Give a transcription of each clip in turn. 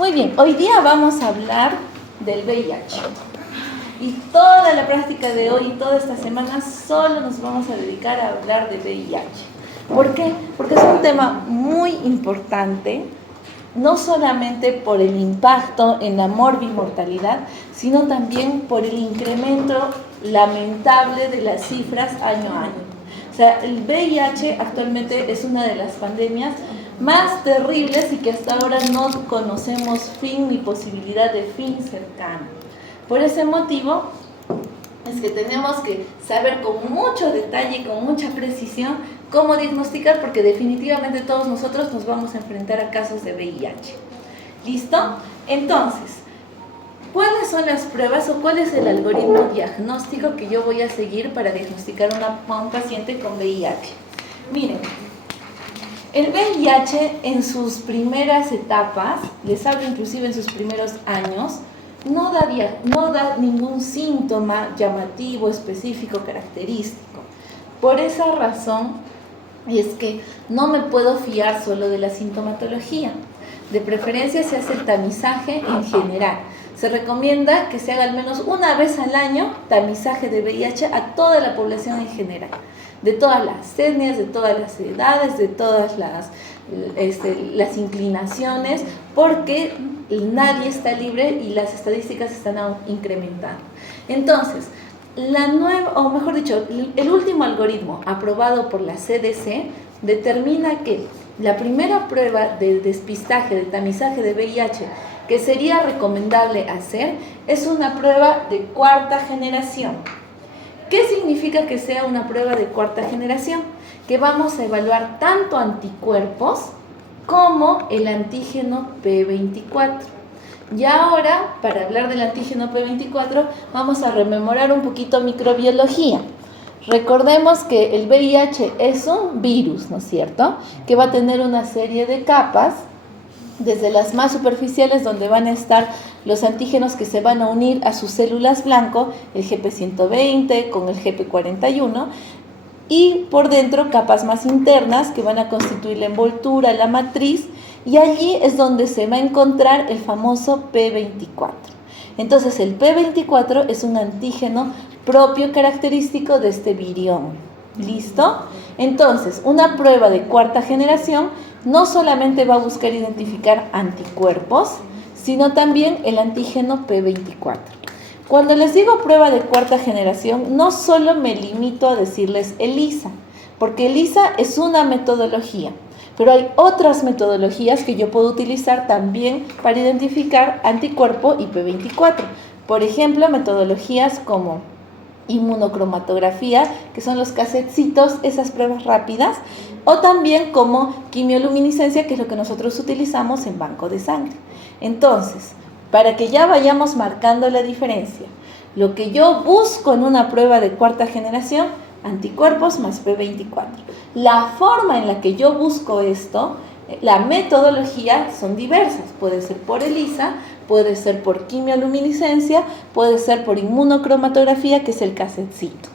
Muy bien, hoy día vamos a hablar del VIH. Y toda la práctica de hoy y toda esta semana solo nos vamos a dedicar a hablar de VIH. ¿Por qué? Porque es un tema muy importante, no solamente por el impacto en la morbimortalidad, sino también por el incremento lamentable de las cifras año a año. O sea, el VIH actualmente es una de las pandemias más terribles y que hasta ahora no conocemos fin ni posibilidad de fin cercano. Por ese motivo es que tenemos que saber con mucho detalle y con mucha precisión cómo diagnosticar, porque definitivamente todos nosotros nos vamos a enfrentar a casos de VIH. ¿Listo? Entonces, ¿cuáles son las pruebas o cuál es el algoritmo diagnóstico que yo voy a seguir para diagnosticar a un paciente con VIH? Miren, el VIH en sus primeras etapas, les hablo inclusive en sus primeros años, no da ningún síntoma llamativo, específico, característico. Por esa razón es que no me puedo fiar solo de la sintomatología. De preferencia se hace el tamizaje en general. Se recomienda que se haga al menos una vez al año tamizaje de VIH a toda la población en general, de todas las etnias, de todas las edades, de todas las inclinaciones, porque nadie está libre y las estadísticas están incrementando. Entonces, el último algoritmo aprobado por la CDC determina que la primera prueba de despistaje, de tamizaje de VIH, que sería recomendable hacer, es una prueba de cuarta generación. ¿Qué significa que sea una prueba de cuarta generación? Que vamos a evaluar tanto anticuerpos como el antígeno P24. Y ahora, para hablar del antígeno P24, vamos a rememorar un poquito microbiología. Recordemos que el VIH es un virus, ¿no es cierto?, que va a tener una serie de capas, desde las más superficiales, donde van a estar los antígenos que se van a unir a sus células blanco, el GP120 con el GP41, y por dentro capas más internas que van a constituir la envoltura, la matriz, y allí es donde se va a encontrar el famoso P24. Entonces el P24 es un antígeno propio característico de este virión. ¿Listo? Entonces, una prueba de cuarta generación no solamente va a buscar identificar anticuerpos, sino también el antígeno P24. Cuando les digo prueba de cuarta generación, no solo me limito a decirles ELISA, porque ELISA es una metodología, pero hay otras metodologías que yo puedo utilizar también para identificar anticuerpo y P24. Por ejemplo, metodologías como inmunocromatografía, que son los casetcitos, esas pruebas rápidas, o también como quimioluminiscencia, que es lo que nosotros utilizamos en banco de sangre. Entonces, para que ya vayamos marcando la diferencia, lo que yo busco en una prueba de cuarta generación, anticuerpos más P24. La forma en la que yo busco esto, la metodología, son diversas. Puede ser por ELISA, puede ser por quimioluminiscencia, puede ser por inmunocromatografía, que es el casetcito.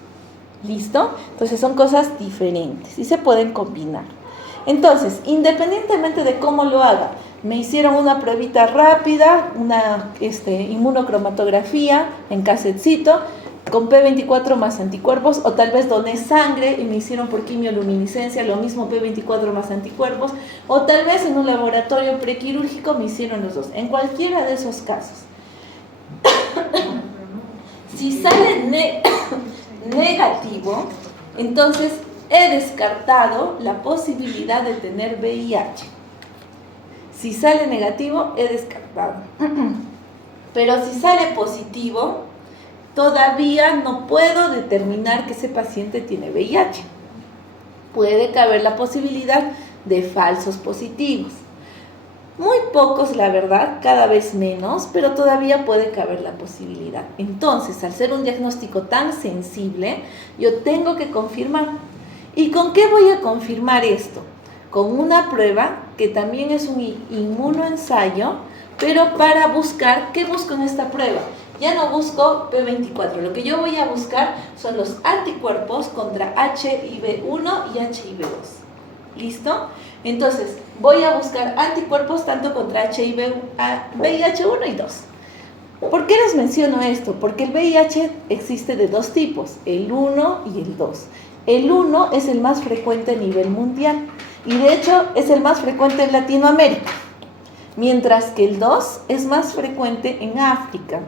¿Listo? Entonces son cosas diferentes y se pueden combinar. Entonces, independientemente de cómo lo haga, me hicieron una pruebita rápida, una inmunocromatografía en casetcito, con P24 más anticuerpos, o tal vez doné sangre y me hicieron por quimioluminiscencia, lo mismo P24 más anticuerpos, o tal vez en un laboratorio prequirúrgico me hicieron los dos. En cualquiera de esos casos, si sale negativo, entonces he descartado la posibilidad de tener VIH. Si sale negativo, he descartado. Pero si sale positivo, todavía no puedo determinar que ese paciente tiene VIH. Puede caber la posibilidad de falsos positivos. Muy pocos, la verdad, cada vez menos, pero todavía puede caber la posibilidad. Entonces, al ser un diagnóstico tan sensible, yo tengo que confirmar. ¿Y con qué voy a confirmar esto? Con una prueba que también es un inmunoensayo, pero para buscar, ¿qué busco en esta prueba? Ya no busco P24, lo que yo voy a buscar son los anticuerpos contra HIV1 y HIV2. ¿Listo? Entonces, voy a buscar anticuerpos tanto contra HIV, VIH1 y 2. ¿Por qué les menciono esto? Porque el VIH existe de dos tipos, el 1 y el 2. El 1 es el más frecuente a nivel mundial y de hecho es el más frecuente en Latinoamérica, mientras que el 2 es más frecuente en África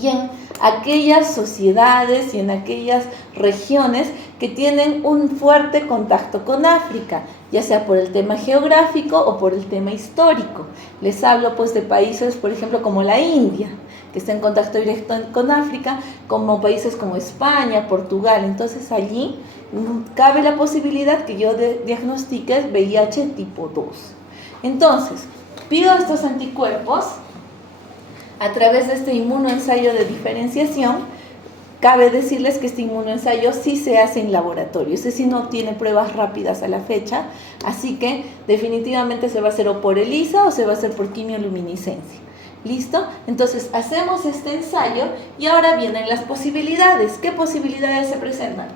y en aquellas sociedades y en aquellas regiones que tienen un fuerte contacto con África, ya sea por el tema geográfico o por el tema histórico. Les hablo pues de países, por ejemplo, como la India, que está en contacto directo con África, como países como España, Portugal. Entonces allí cabe la posibilidad que yo diagnostique VIH tipo 2. Entonces, pido estos anticuerpos a través de este inmunoensayo de diferenciación. Cabe decirles que este inmunoensayo sí se hace en laboratorio, ese sí no tiene pruebas rápidas a la fecha, así que definitivamente se va a hacer o por ELISA o se va a hacer por quimioluminiscencia. ¿Listo? Entonces hacemos este ensayo y ahora vienen las posibilidades. ¿Qué posibilidades se presentan?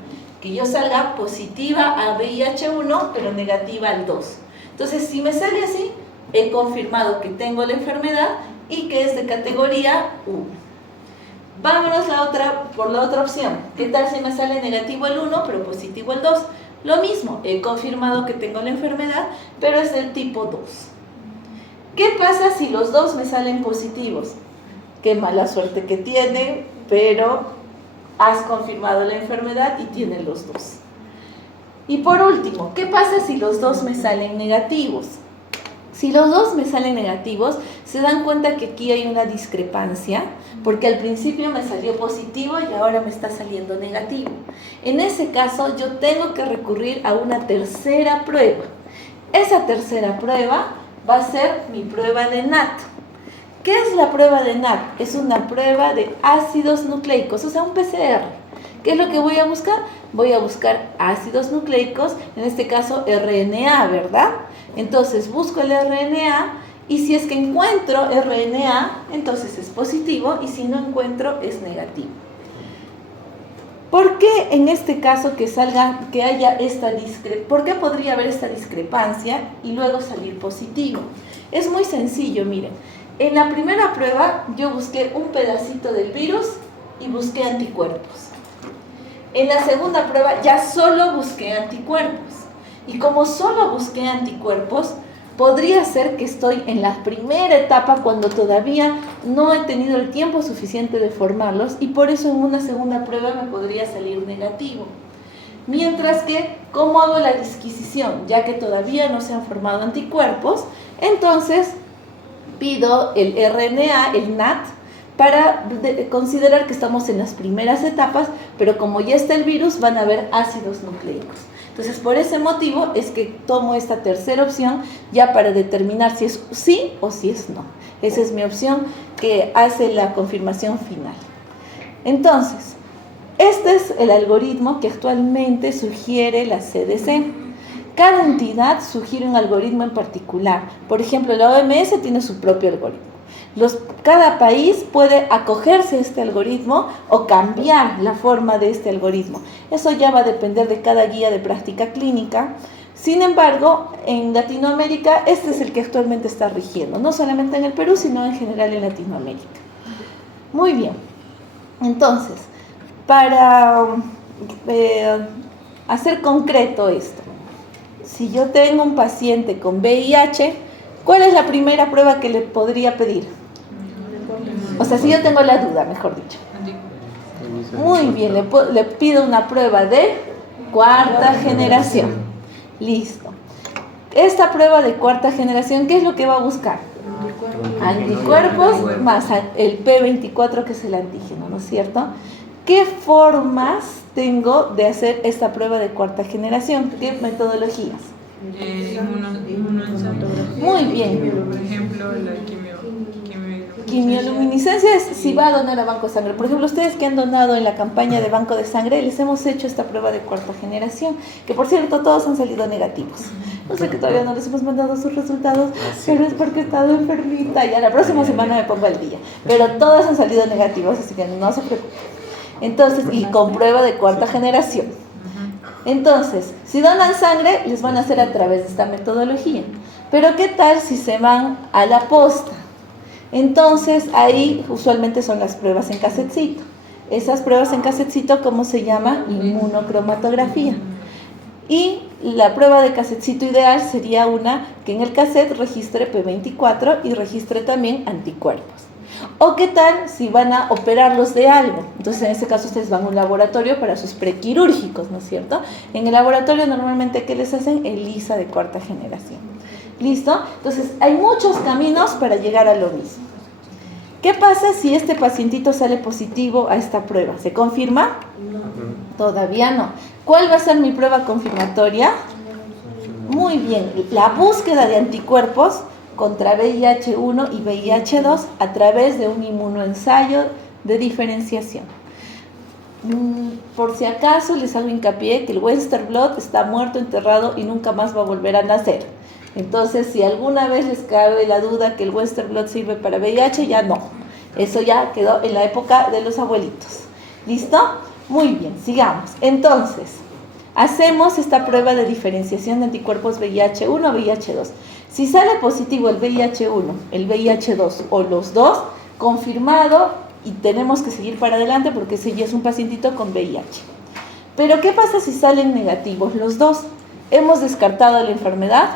Que yo salga positiva a VIH1 pero negativa al 2. Entonces si me sale así, he confirmado que tengo la enfermedad y que es de categoría 1. Vámonos por la otra opción. ¿Qué tal si me sale negativo el 1 pero positivo el 2? Lo mismo, he confirmado que tengo la enfermedad, pero es del tipo 2. ¿Qué pasa si los dos me salen positivos? Qué mala suerte que tienen, pero has confirmado la enfermedad y tienen los dos. Y por último, ¿qué pasa si los dos me salen negativos? Si los dos me salen negativos, se dan cuenta que aquí hay una discrepancia, porque al principio me salió positivo y ahora me está saliendo negativo. En ese caso, yo tengo que recurrir a una tercera prueba. Esa tercera prueba va a ser mi prueba de NAT. ¿Qué es la prueba de NAT? Es una prueba de ácidos nucleicos, o sea, un PCR. ¿Qué es lo que voy a buscar? Voy a buscar ácidos nucleicos, en este caso RNA, ¿verdad? Entonces busco el RNA y si es que encuentro RNA, entonces es positivo y si no encuentro es negativo. ¿Por qué en este caso que haya esta discrepancia? ¿Por qué podría haber esta discrepancia y luego salir positivo? Es muy sencillo, miren. En la primera prueba yo busqué un pedacito del virus y busqué anticuerpos. En la segunda prueba ya solo busqué anticuerpos. Y como solo busqué anticuerpos, podría ser que estoy en la primera etapa cuando todavía no he tenido el tiempo suficiente de formarlos y por eso en una segunda prueba me podría salir negativo. Mientras que, ¿cómo hago la disquisición? Ya que todavía no se han formado anticuerpos, entonces pido el RNA, el NAT, para considerar que estamos en las primeras etapas, pero como ya está el virus, van a haber ácidos nucleicos. Entonces, por ese motivo es que tomo esta tercera opción ya para determinar si es sí o si es no. Esa es mi opción que hace la confirmación final. Entonces, este es el algoritmo que actualmente sugiere la CDC. Cada entidad sugiere un algoritmo en particular. Por ejemplo, la OMS tiene su propio algoritmo. Cada país puede acogerse a este algoritmo o cambiar la forma de este algoritmo. Eso ya va a depender de cada guía de práctica clínica. Sin embargo, en Latinoamérica este es el que actualmente está rigiendo, no solamente en el Perú, sino en general en Latinoamérica. Muy bien. Entonces, para hacer concreto esto, si yo tengo un paciente con VIH, ¿cuál es la primera prueba que le podría pedir? O sea, si yo tengo la duda, mejor dicho. Muy bien, le pido una prueba de cuarta generación. Listo. Esta prueba de cuarta generación, ¿qué es lo que va a buscar? Anticuerpos más el P24, que es el antígeno, ¿no es cierto? ¿Qué formas tengo de hacer esta prueba de cuarta generación? ¿Qué metodologías? Muy bien. Por ejemplo, la quimioluminiscencia es si va a donar a banco de sangre. Por ejemplo, ustedes que han donado en la campaña de banco de sangre, les hemos hecho esta prueba de cuarta generación, que por cierto todos han salido negativos. No sé que todavía no les hemos mandado sus resultados, pero es porque he estado enfermita. Ya la próxima semana me pongo al día. Pero todos han salido negativos, así que no se preocupen. Entonces, y con prueba de cuarta generación. Entonces, si donan sangre, les van a hacer a través de esta metodología. Pero ¿qué tal si se van a la posta? Entonces, ahí usualmente son las pruebas en casetcito. Esas pruebas en casetcito, ¿cómo se llama? Inmunocromatografía. Y la prueba de casetcito ideal sería una que en el cassette registre P24 y registre también anticuerpos. ¿O qué tal si van a operarlos de algo? Entonces, en este caso, ustedes van a un laboratorio para sus prequirúrgicos, ¿no es cierto? En el laboratorio, normalmente, ¿qué les hacen? ELISA de cuarta generación. ¿Listo? Entonces, hay muchos caminos para llegar a lo mismo. ¿Qué pasa si este pacientito sale positivo a esta prueba? ¿Se confirma? No. Todavía no. ¿Cuál va a ser mi prueba confirmatoria? Muy bien. La búsqueda de anticuerpos contra VIH-1 y VIH-2 a través de un inmunoensayo de diferenciación. Por si acaso les hago hincapié que el Western blot está muerto, enterrado y nunca más va a volver a nacer. Entonces, si alguna vez les cabe la duda que el Western blot sirve para VIH, ya no. Eso ya quedó en la época de los abuelitos. ¿Listo? Muy bien, sigamos. Entonces, hacemos esta prueba de diferenciación de anticuerpos VIH-1 o VIH-2. Si sale positivo el VIH-1, el VIH-2 o los dos, confirmado y tenemos que seguir para adelante porque ese ya es un pacientito con VIH. Pero ¿qué pasa si salen negativos los dos? ¿Hemos descartado la enfermedad?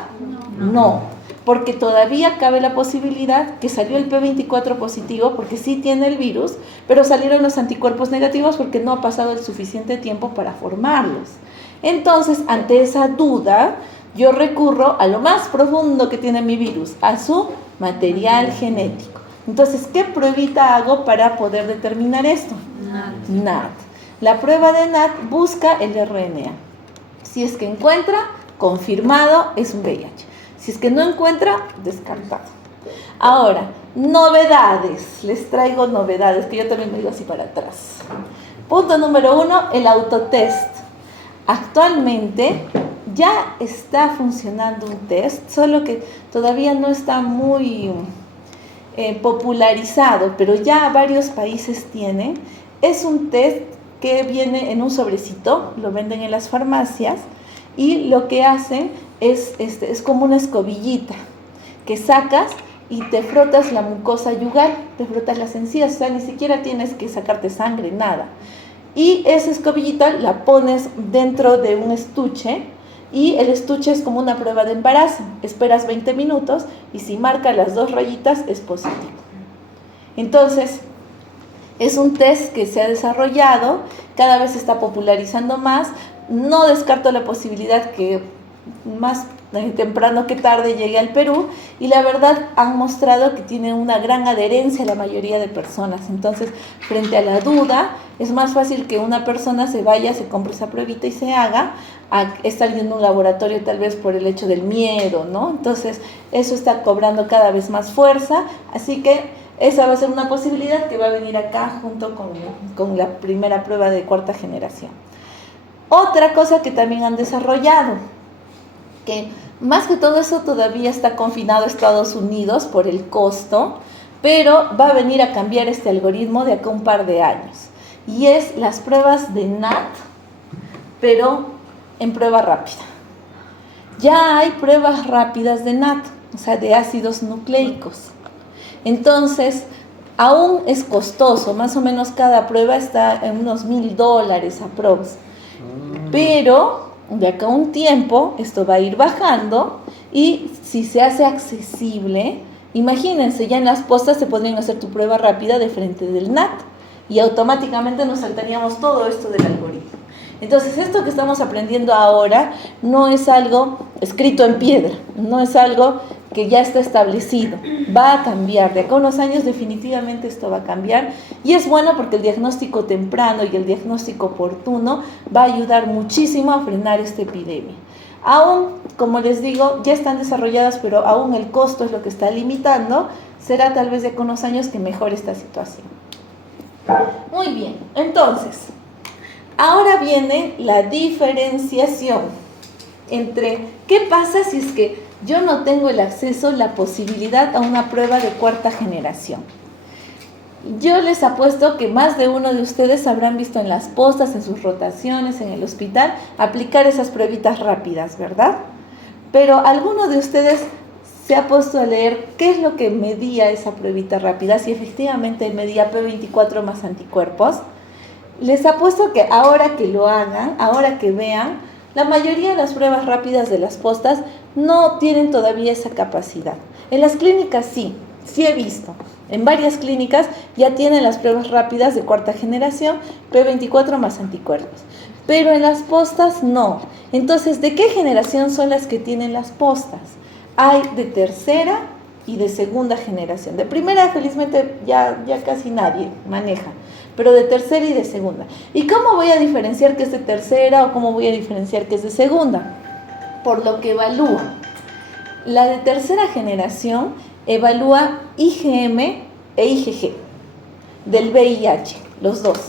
No, porque todavía cabe la posibilidad que salió el P24 positivo porque sí tiene el virus, pero salieron los anticuerpos negativos porque no ha pasado el suficiente tiempo para formarlos. Entonces, ante esa duda, yo recurro a lo más profundo que tiene mi virus, a su material genético. Entonces, ¿qué pruebita hago para poder determinar esto? NAT. La prueba de NAT busca el RNA. Si es que encuentra, confirmado, es un VIH. Si es que no encuentra, descartado. Ahora, novedades. Les traigo novedades, que yo también me digo así para atrás. Punto número 1, el autotest. Actualmente ya está funcionando un test, solo que todavía no está muy popularizado, pero ya varios países tienen. Es un test que viene en un sobrecito, lo venden en las farmacias, y lo que hacen es como una escobillita que sacas y te frotas la mucosa yugal, te frotas las encías, o sea, ni siquiera tienes que sacarte sangre, nada. Y esa escobillita la pones dentro de un estuche y el estuche es como una prueba de embarazo. Esperas 20 minutos y si marca las 2 rayitas es positivo. Entonces, es un test que se ha desarrollado, cada vez se está popularizando más. No descarto la posibilidad que más temprano que tarde llegue al Perú, y la verdad han mostrado que tiene una gran adherencia a la mayoría de personas. Entonces, frente a la duda, es más fácil que una persona se vaya, se compre esa pruebita y se haga, a estar yendo a un laboratorio tal vez por el hecho del miedo, ¿no? Entonces, eso está cobrando cada vez más fuerza, así que esa va a ser una posibilidad que va a venir acá junto con la primera prueba de cuarta generación. Otra cosa que también han desarrollado, que más que todo eso todavía está confinado a Estados Unidos por el costo, pero va a venir a cambiar este algoritmo de acá un par de años. Y es las pruebas de NAT, pero en prueba rápida. Ya hay pruebas rápidas de NAT, o sea, de ácidos nucleicos. Entonces, aún es costoso, más o menos cada prueba está en unos $1,000 aprox. Pero de acá a un tiempo esto va a ir bajando y si se hace accesible, imagínense, ya en las postas se podrían hacer tu prueba rápida de frente del NAT y automáticamente nos saltaríamos todo esto del algoritmo. Entonces, esto que estamos aprendiendo ahora no es algo escrito en piedra, no es algo que ya está establecido, va a cambiar. De acá a unos años definitivamente esto va a cambiar y es bueno porque el diagnóstico temprano y el diagnóstico oportuno va a ayudar muchísimo a frenar esta epidemia. Aún, como les digo, ya están desarrolladas, pero aún el costo es lo que está limitando. Será tal vez de acá a unos años que mejore esta situación. Muy bien, entonces, ahora viene la diferenciación entre qué pasa si es que yo no tengo el acceso, la posibilidad a una prueba de cuarta generación. Yo les apuesto que más de uno de ustedes habrán visto en las postas, en sus rotaciones, en el hospital, aplicar esas pruebitas rápidas, ¿verdad? Pero alguno de ustedes se ha puesto a leer qué es lo que medía esa pruebita rápida, si efectivamente medía P24 más anticuerpos. Les apuesto que ahora que lo hagan, ahora que vean, la mayoría de las pruebas rápidas de las postas no tienen todavía esa capacidad. En las clínicas sí he visto. En varias clínicas ya tienen las pruebas rápidas de cuarta generación, P24 más anticuerpos. Pero en las postas no. Entonces, ¿de qué generación son las que tienen las postas? Hay de tercera y de segunda generación. De primera, felizmente, ya casi nadie maneja, pero de tercera y de segunda. ¿Y cómo voy a diferenciar que es de tercera o cómo voy a diferenciar que es de segunda? Por lo que evalúa. La de tercera generación evalúa IgM e IgG del VIH, los dos.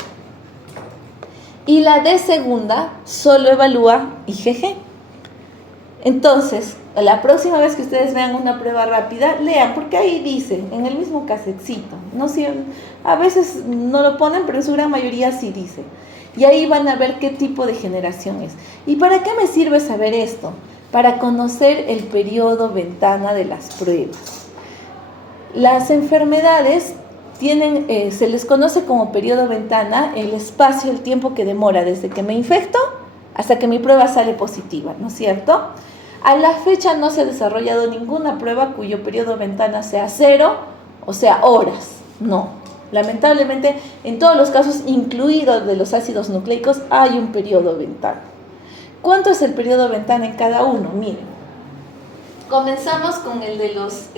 Y la de segunda solo evalúa IgG. Entonces, la próxima vez que ustedes vean una prueba rápida, lean, porque ahí dice, en el mismo casetcito, no siempre, a veces no lo ponen, pero en su gran mayoría sí dice. Y ahí van a ver qué tipo de generación es. ¿Y para qué me sirve saber esto? Para conocer el periodo ventana de las pruebas. Las enfermedades tienen, se les conoce como periodo ventana el espacio, el tiempo que demora desde que me infecto hasta que mi prueba sale positiva, ¿no es cierto? A la fecha no se ha desarrollado ninguna prueba cuyo periodo ventana sea 0 o sea horas, no. Lamentablemente, en todos los casos, incluidos de los ácidos nucleicos, hay un periodo ventana. ¿Cuánto es el periodo ventana en cada uno? Miren, comenzamos con el de los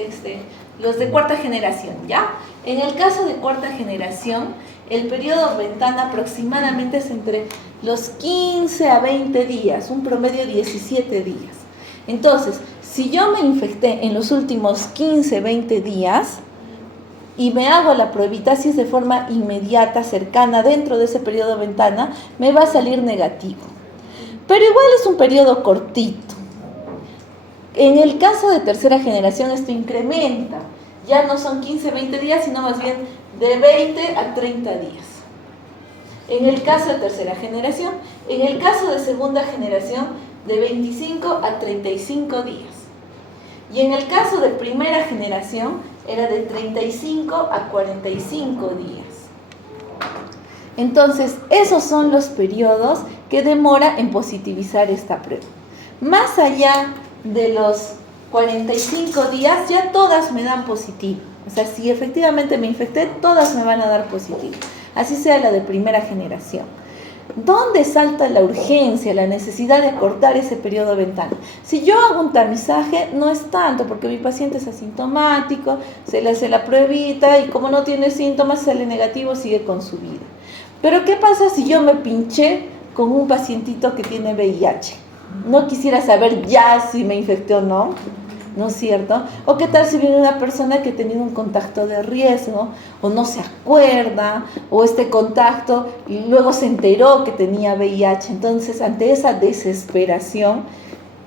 de cuarta generación, ¿ya? En el caso de cuarta generación, el periodo ventana aproximadamente es entre los 15 a 20 días, un promedio de 17 días. Entonces, si yo me infecté en los últimos 15, 20 días y me hago la pruebita, si es de forma inmediata, cercana, dentro de ese periodo ventana, me va a salir negativo. Pero igual es un periodo cortito. En el caso de tercera generación esto incrementa, ya no son 15, 20 días, sino más bien de 20 a 30 días. En el caso de tercera generación, en el caso de segunda generación, de 25 a 35 días. Y en el caso de primera generación, era de 35 a 45 días. Entonces, esos son los periodos que demora en positivizar esta prueba. Más allá de los 45 días, ya todas me dan positivo. O sea, si efectivamente me infecté, todas me van a dar positivo. Así sea la de primera generación. ¿Dónde salta la urgencia, la necesidad de acortar ese periodo ventana? Si yo hago un tamizaje, no es tanto, porque mi paciente es asintomático, se le hace la pruebita y como no tiene síntomas, sale negativo, sigue con su vida. Pero ¿qué pasa si yo me pinché con un pacientito que tiene VIH? No quisiera saber ya si me infecté o no, ¿no es cierto? O qué tal si viene una persona que ha tenido un contacto de riesgo, o no se acuerda, o este contacto y luego se enteró que tenía VIH. Entonces, ante esa desesperación,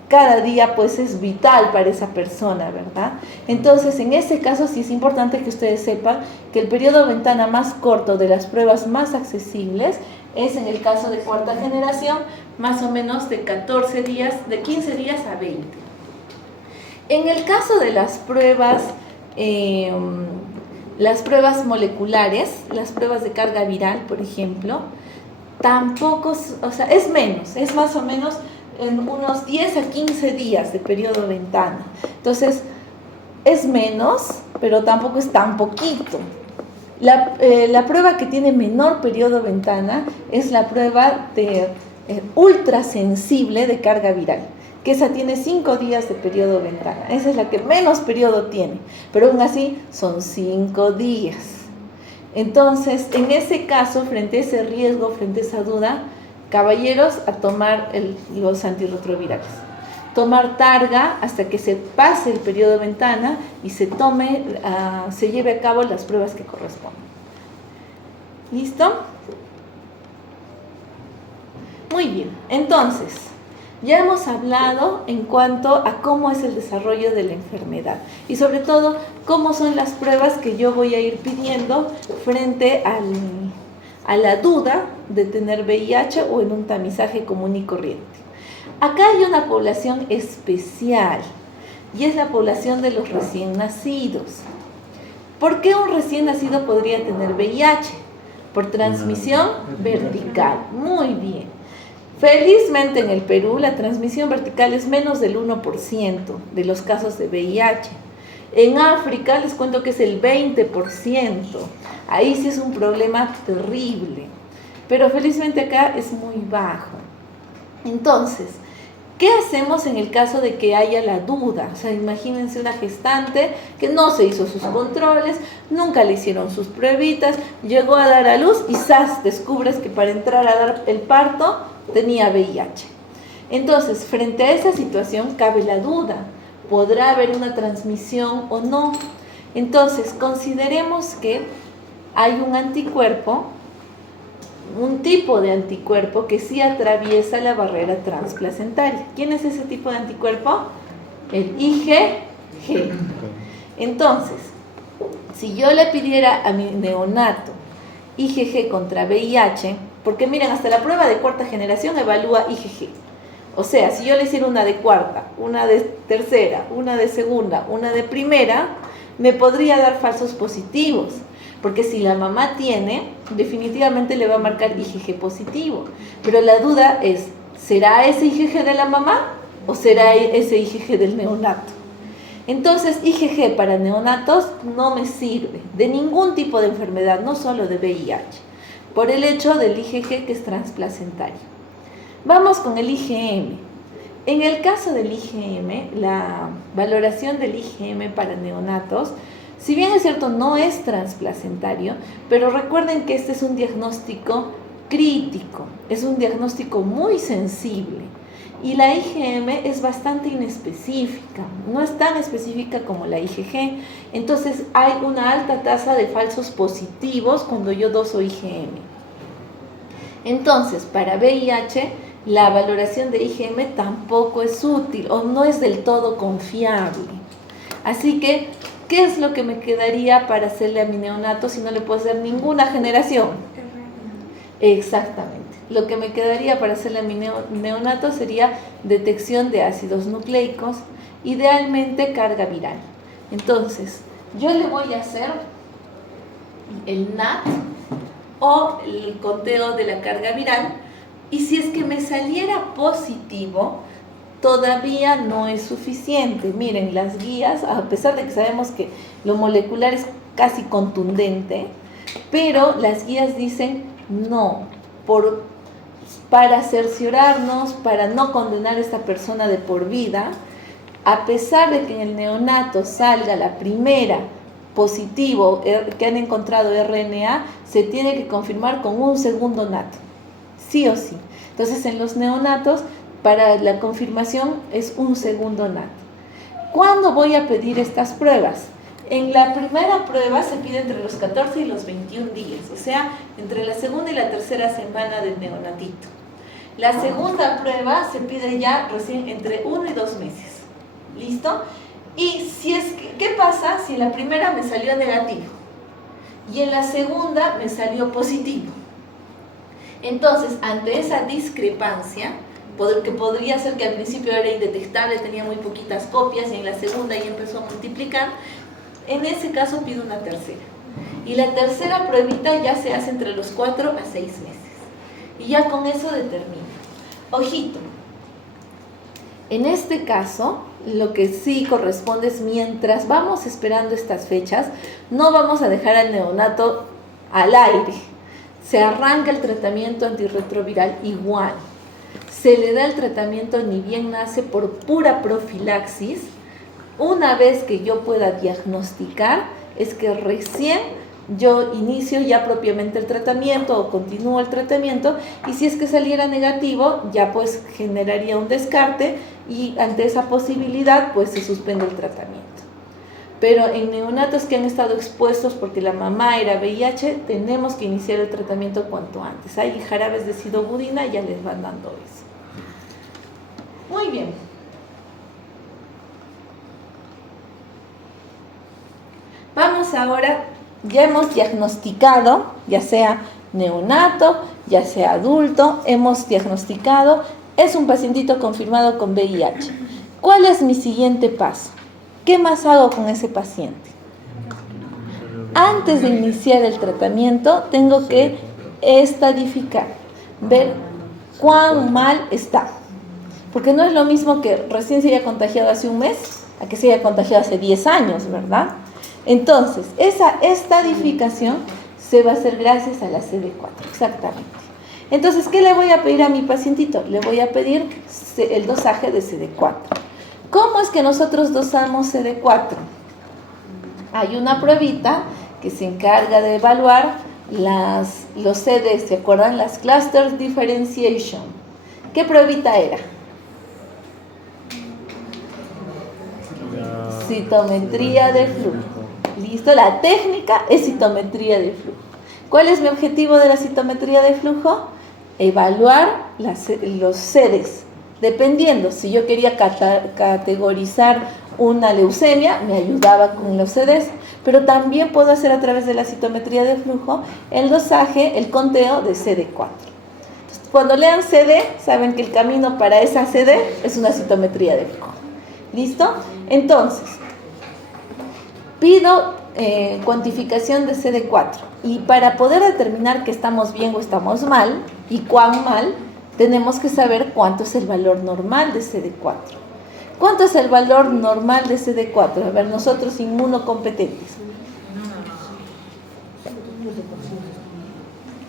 cada día pues es vital para esa persona, ¿verdad? Entonces, en ese caso sí es importante que ustedes sepan que el periodo de ventana más corto de las pruebas más accesibles es en el caso de cuarta generación, más o menos de 14 días, de 15 días a 20. En el caso de las pruebas moleculares, las pruebas de carga viral, por ejemplo, tampoco, o sea, es menos, es más o menos en unos 10 a 15 días de periodo de ventana. Entonces, es menos, pero tampoco es tan poquito. La prueba que tiene menor periodo de ventana es la prueba de ultrasensible de carga viral, que esa tiene 5 días de periodo de ventana. Esa es la que menos periodo tiene, pero aún así son 5 días. Entonces, en ese caso, frente a ese riesgo, frente a esa duda, caballeros, a tomar los antirretrovirales. Tomar targa hasta que se pase el periodo de ventana y se lleve a cabo las pruebas que corresponden. ¿Listo? Muy bien. Entonces, Ya hemos hablado en cuanto a cómo es el desarrollo de la enfermedad y sobre todo cómo son las pruebas que yo voy a ir pidiendo frente a la duda de tener VIH o en un tamizaje común y corriente. Acá hay una población especial y es la población de los recién nacidos. ¿Por qué un recién nacido podría tener VIH? Por transmisión vertical. Muy bien. Felizmente en el Perú la transmisión vertical es menos del 1% de los casos de VIH. En África les cuento que es el 20%. Ahí sí es un problema terrible. Pero felizmente acá es muy bajo. Entonces, ¿qué hacemos en el caso de que haya la duda? O sea, imagínense una gestante que no se hizo sus controles, nunca le hicieron sus pruebitas, llegó a dar a luz y ¡zas! Descubres que para entrar a dar el parto tenía VIH. Entonces, frente a esa situación cabe la duda, ¿podrá haber una transmisión o no? Entonces, consideremos que hay un anticuerpo, un tipo de anticuerpo que sí atraviesa la barrera transplacentaria. ¿Quién es ese tipo de anticuerpo? El IgG. Entonces, si yo le pidiera a mi neonato IgG contra VIH, porque miren, hasta la prueba de cuarta generación evalúa IgG. O sea, si yo le hiciera una de cuarta, una de tercera, una de segunda, una de primera, me podría dar falsos positivos. Porque si la mamá tiene, definitivamente le va a marcar IgG positivo. Pero la duda es, ¿será ese IgG de la mamá o será ese IgG del neonato? Entonces, IgG para neonatos no me sirve de ningún tipo de enfermedad, no solo de VIH, por el hecho del IgG que es transplacentario. Vamos con el IgM. En el caso del IgM, la valoración del IgM para neonatos, si bien es cierto, no es transplacentario, pero recuerden que este es un diagnóstico crítico, es un diagnóstico muy sensible. Y la IgM es bastante inespecífica, no es tan específica como la IgG. Entonces hay una alta tasa de falsos positivos cuando yo doso IgM. Entonces, para VIH, la valoración de IgM tampoco es útil o no es del todo confiable. Así que, ¿qué es lo que me quedaría para hacerle a mi neonato si no le puedo hacer ninguna generación? Exactamente. Lo que me quedaría para hacerle a mi neonato sería detección de ácidos nucleicos, idealmente carga viral. Entonces, yo le voy a hacer el NAT o el conteo de la carga viral, y si es que me saliera positivo, todavía no es suficiente. Miren, las guías, a pesar de que sabemos que lo molecular es casi contundente, pero las guías dicen no, para cerciorarnos, para no condenar a esta persona de por vida, a pesar de que en el neonato salga la primera positivo, que han encontrado RNA, se tiene que confirmar con un segundo NAT, sí o sí. Entonces, en los neonatos, para la confirmación es un segundo NAT. ¿Cuándo voy a pedir estas pruebas? En la primera prueba se pide entre los 14 y los 21 días, o sea, entre la segunda y la tercera semana del neonatito. La segunda prueba se pide ya recién entre 1 y 2 meses. ¿Listo? Y si es que, ¿qué pasa si en la primera me salió negativo y en la segunda me salió positivo? Entonces, ante esa discrepancia, que podría ser que al principio era indetectable, tenía muy poquitas copias y en la segunda ya empezó a multiplicar, en ese caso pido una tercera. Y la tercera pruebita ya se hace entre los 4 a 6 meses. Y ya con eso determino. Ojito, en este caso, lo que sí corresponde es mientras vamos esperando estas fechas, no vamos a dejar al neonato al aire. Se arranca el tratamiento antirretroviral igual. Se le da el tratamiento ni bien nace por pura profilaxis. Una vez que yo pueda diagnosticar, es que recién yo inicio ya propiamente el tratamiento o continúo el tratamiento, y si es que saliera negativo, ya pues generaría un descarte y ante esa posibilidad pues se suspende el tratamiento. Pero en neonatos que han estado expuestos porque la mamá era VIH, tenemos que iniciar el tratamiento cuanto antes. Hay jarabes de sidobudina y ya les van dando eso. Muy bien. Vamos ahora, ya hemos diagnosticado, ya sea neonato, ya sea adulto, hemos diagnosticado, es un pacientito confirmado con VIH. ¿Cuál es mi siguiente paso? ¿Qué más hago con ese paciente? Antes de iniciar el tratamiento, tengo que estadificar, ver cuán mal está. Porque no es lo mismo que recién se haya contagiado hace un mes a que se haya contagiado hace 10 años, ¿verdad? Entonces, esa estadificación se va a hacer gracias a la CD4, exactamente. Entonces, ¿qué le voy a pedir a mi pacientito? Le voy a pedir el dosaje de CD4. ¿Cómo es que nosotros dosamos CD4? Hay una pruebita que se encarga de evaluar los CDs, ¿se acuerdan? Las Cluster Differentiation. ¿Qué pruebita era? Citometría de flujo. ¿Listo? La técnica es citometría de flujo. ¿Cuál es mi objetivo de la citometría de flujo? Evaluar los CDs. Dependiendo, si yo quería categorizar una leucemia, me ayudaba con los CDs, pero también puedo hacer a través de la citometría de flujo el dosaje, el conteo de CD4. Entonces, cuando lean CD, saben que el camino para esa CD es una citometría de flujo. ¿Listo? Entonces, pido cuantificación de CD4 y para poder determinar que estamos bien o estamos mal y cuán mal, tenemos que saber cuánto es el valor normal de CD4. ¿Cuánto es el valor normal de CD4? A ver, nosotros inmunocompetentes.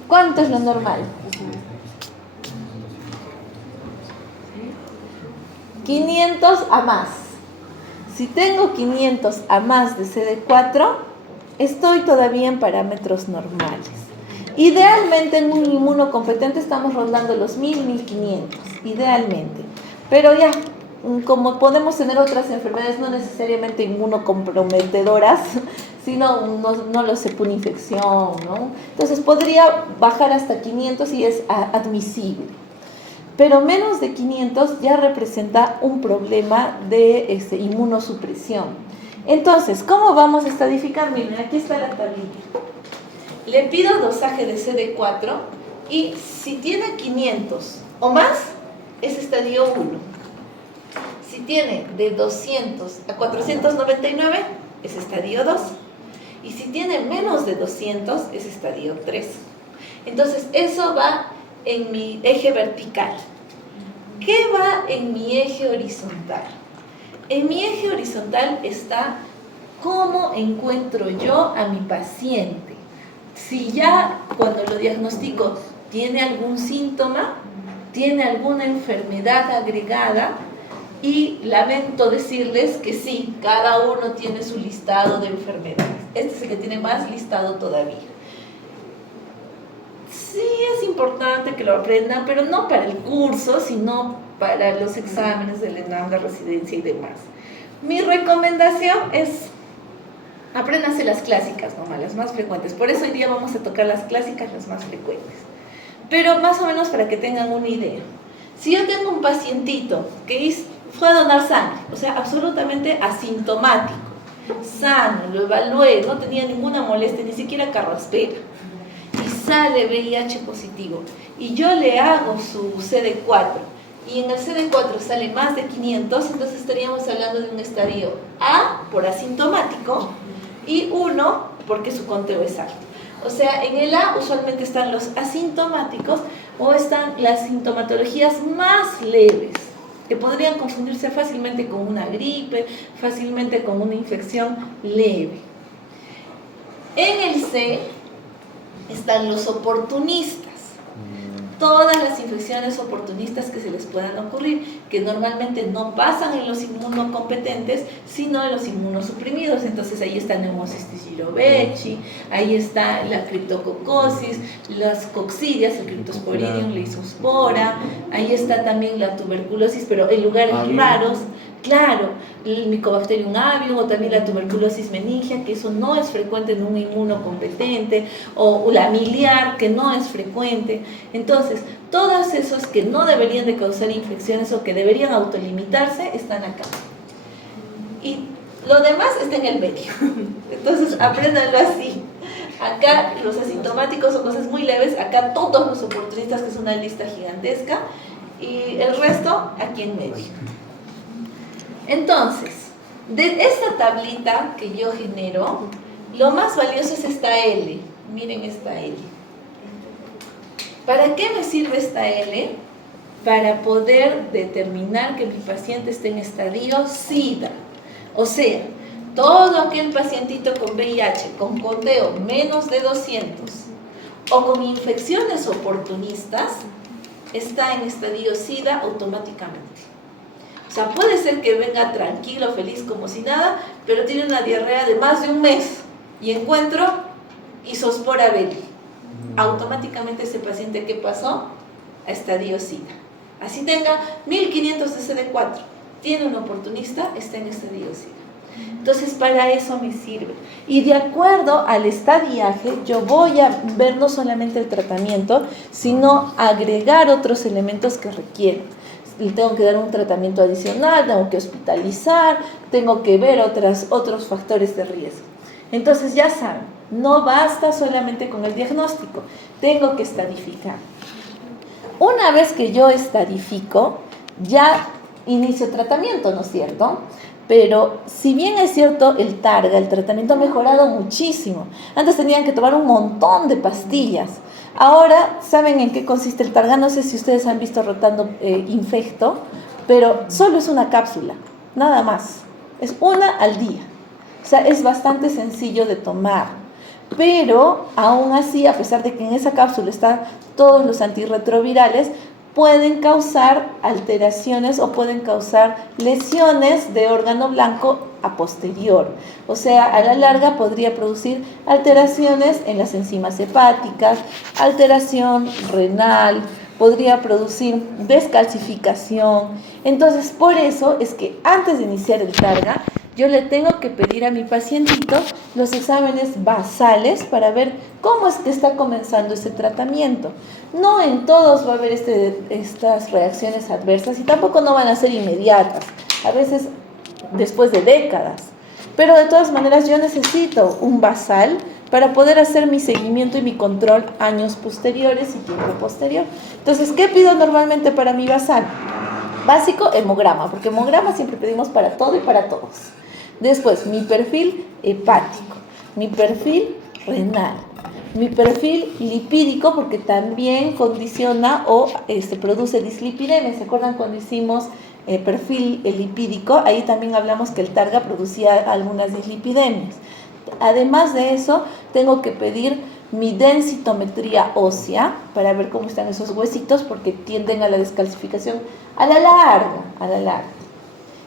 ¿Cuánto es lo normal? 500 a más. Si tengo 500 a más de CD4, estoy todavía en parámetros normales. Idealmente en un inmunocompetente estamos rondando los 1000, 1500, idealmente. Pero ya, como podemos tener otras enfermedades no necesariamente inmunocomprometedoras, sino no lo sé, una infección, ¿no? Entonces podría bajar hasta 500 y es admisible. Pero menos de 500 ya representa un problema de inmunosupresión. Entonces, ¿cómo vamos a estadificar? Miren, aquí está la tablilla. Le pido dosaje de CD4 y si tiene 500 o más, es estadio 1. Si tiene de 200 a 499, es estadio 2. Y si tiene menos de 200, es estadio 3. Entonces, eso va en mi eje vertical. ¿Qué va en mi eje horizontal? En mi eje horizontal está cómo encuentro yo a mi paciente. Si ya cuando lo diagnostico tiene algún síntoma, tiene alguna enfermedad agregada, y lamento decirles que sí, cada uno tiene su listado de enfermedades. Este es el que tiene más listado todavía. Sí, es importante que lo aprendan, pero no para el curso, sino para los exámenes del ENAM, de residencia y demás. Mi recomendación es, apréndanse las clásicas nomás, las más frecuentes. Por eso hoy día vamos a tocar las clásicas, las más frecuentes. Pero más o menos para que tengan una idea. Si yo tengo un pacientito que fue a donar sangre, o sea, absolutamente asintomático, sano, lo evalué, no tenía ninguna molestia, ni siquiera carraspera, y sale VIH positivo, y yo le hago su CD4, y en el CD4 sale más de 500, entonces estaríamos hablando de un estadio A por asintomático y 1 porque su conteo es alto. O sea, en el A usualmente están los asintomáticos o están las sintomatologías más leves, que podrían confundirse fácilmente con una gripe, fácilmente con una infección leve. En el C están los oportunistas. Todas las infecciones oportunistas que se les puedan ocurrir, que normalmente no pasan en los inmunocompetentes, sino en los inmunosuprimidos. Entonces ahí está Pneumocystis jirovecii, ahí está la criptococosis, las coccidias, el Cryptosporidium, la isospora, ahí está también la tuberculosis, pero en lugares raros. Claro, el Mycobacterium avium o también la tuberculosis meningia, que eso no es frecuente en un inmunocompetente, o la miliar, que no es frecuente. Entonces, Todos esos que no deberían de causar infecciones o que deberían autolimitarse están acá. Y lo demás está en el medio. Entonces, apréndanlo así. Acá los asintomáticos son cosas muy leves, acá todos los oportunistas, que es una lista gigantesca, y el resto aquí en medio. Entonces, de esta tablita que yo genero, lo más valioso es esta L. Miren esta L. ¿Para qué me sirve esta L? Para poder determinar que mi paciente esté en estadio SIDA. O sea, todo aquel pacientito con VIH, con conteo menos de 200 o con infecciones oportunistas, está en estadio SIDA automáticamente. O sea, puede ser que venga tranquilo, feliz, como si nada, pero tiene una diarrea de más de un mes y encuentro isospora belli. Automáticamente ese paciente, ¿qué pasó? A estadio SIDA. Así tenga 1500 de CD4, tiene un oportunista, está en estadio SIDA. Entonces, para eso me sirve. Y de acuerdo al estadiaje, yo voy a ver no solamente el tratamiento, sino agregar otros elementos que requieren. Le tengo que dar un tratamiento adicional, tengo que hospitalizar, tengo que ver otros factores de riesgo. Entonces, ya saben, no basta solamente con el diagnóstico, tengo que estadificar. Una vez que yo estadifico, ya inicio tratamiento, ¿no es cierto? Pero si bien es cierto, el Targa, el tratamiento ha mejorado muchísimo. Antes tenían que tomar un montón de pastillas. Ahora, ¿saben en qué consiste el Targa? No sé si ustedes han visto rotando Infecto, pero solo es una cápsula, nada más. Es una al día. O sea, es bastante sencillo de tomar. Pero, aún así, a pesar de que en esa cápsula están todos los antirretrovirales, pueden causar alteraciones o pueden causar lesiones de órgano blanco a posterior. O sea, a la larga podría producir alteraciones en las enzimas hepáticas, alteración renal, podría producir descalcificación. Entonces, por eso es que antes de iniciar el Targa, yo le tengo que pedir a mi pacientito los exámenes basales para ver cómo es que está comenzando ese tratamiento. No en todos va a haber estas reacciones adversas y tampoco no van a ser inmediatas, a veces después de décadas. Pero de todas maneras yo necesito un basal para poder hacer mi seguimiento y mi control años posteriores y tiempo posterior. Entonces, ¿qué pido normalmente para mi basal? Básico, hemograma, porque hemograma siempre pedimos para todo y para todos. Después, mi perfil hepático, mi perfil renal, mi perfil lipídico, porque también condiciona o produce dislipidemia. ¿Se acuerdan cuando hicimos perfil lipídico? Ahí también hablamos que el Targa producía algunas dislipidemias. Además de eso, tengo que pedir mi densitometría ósea para ver cómo están esos huesitos, porque tienden a la descalcificación a la larga.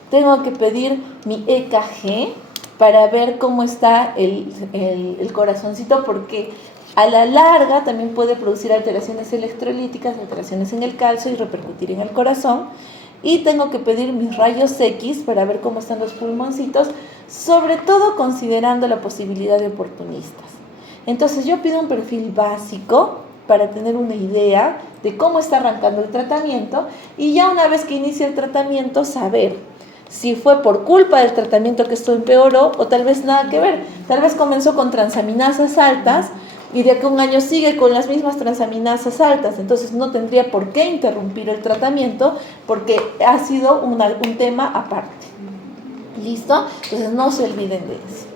Tengo que pedir mi EKG para ver cómo está el corazoncito, porque a la larga también puede producir alteraciones electrolíticas, alteraciones en el calcio y repercutir en el corazón. Y tengo que pedir mis rayos X para ver cómo están los pulmoncitos, sobre todo considerando la posibilidad de oportunistas. Entonces yo pido un perfil básico para tener una idea de cómo está arrancando el tratamiento, y ya una vez que inicie el tratamiento saber si fue por culpa del tratamiento que esto empeoró o tal vez nada que ver. Tal vez comenzó con transaminasas altas y de aquí a un año sigue con las mismas transaminasas altas, entonces no tendría por qué interrumpir el tratamiento porque ha sido un tema aparte. ¿Listo? Entonces no se olviden de eso.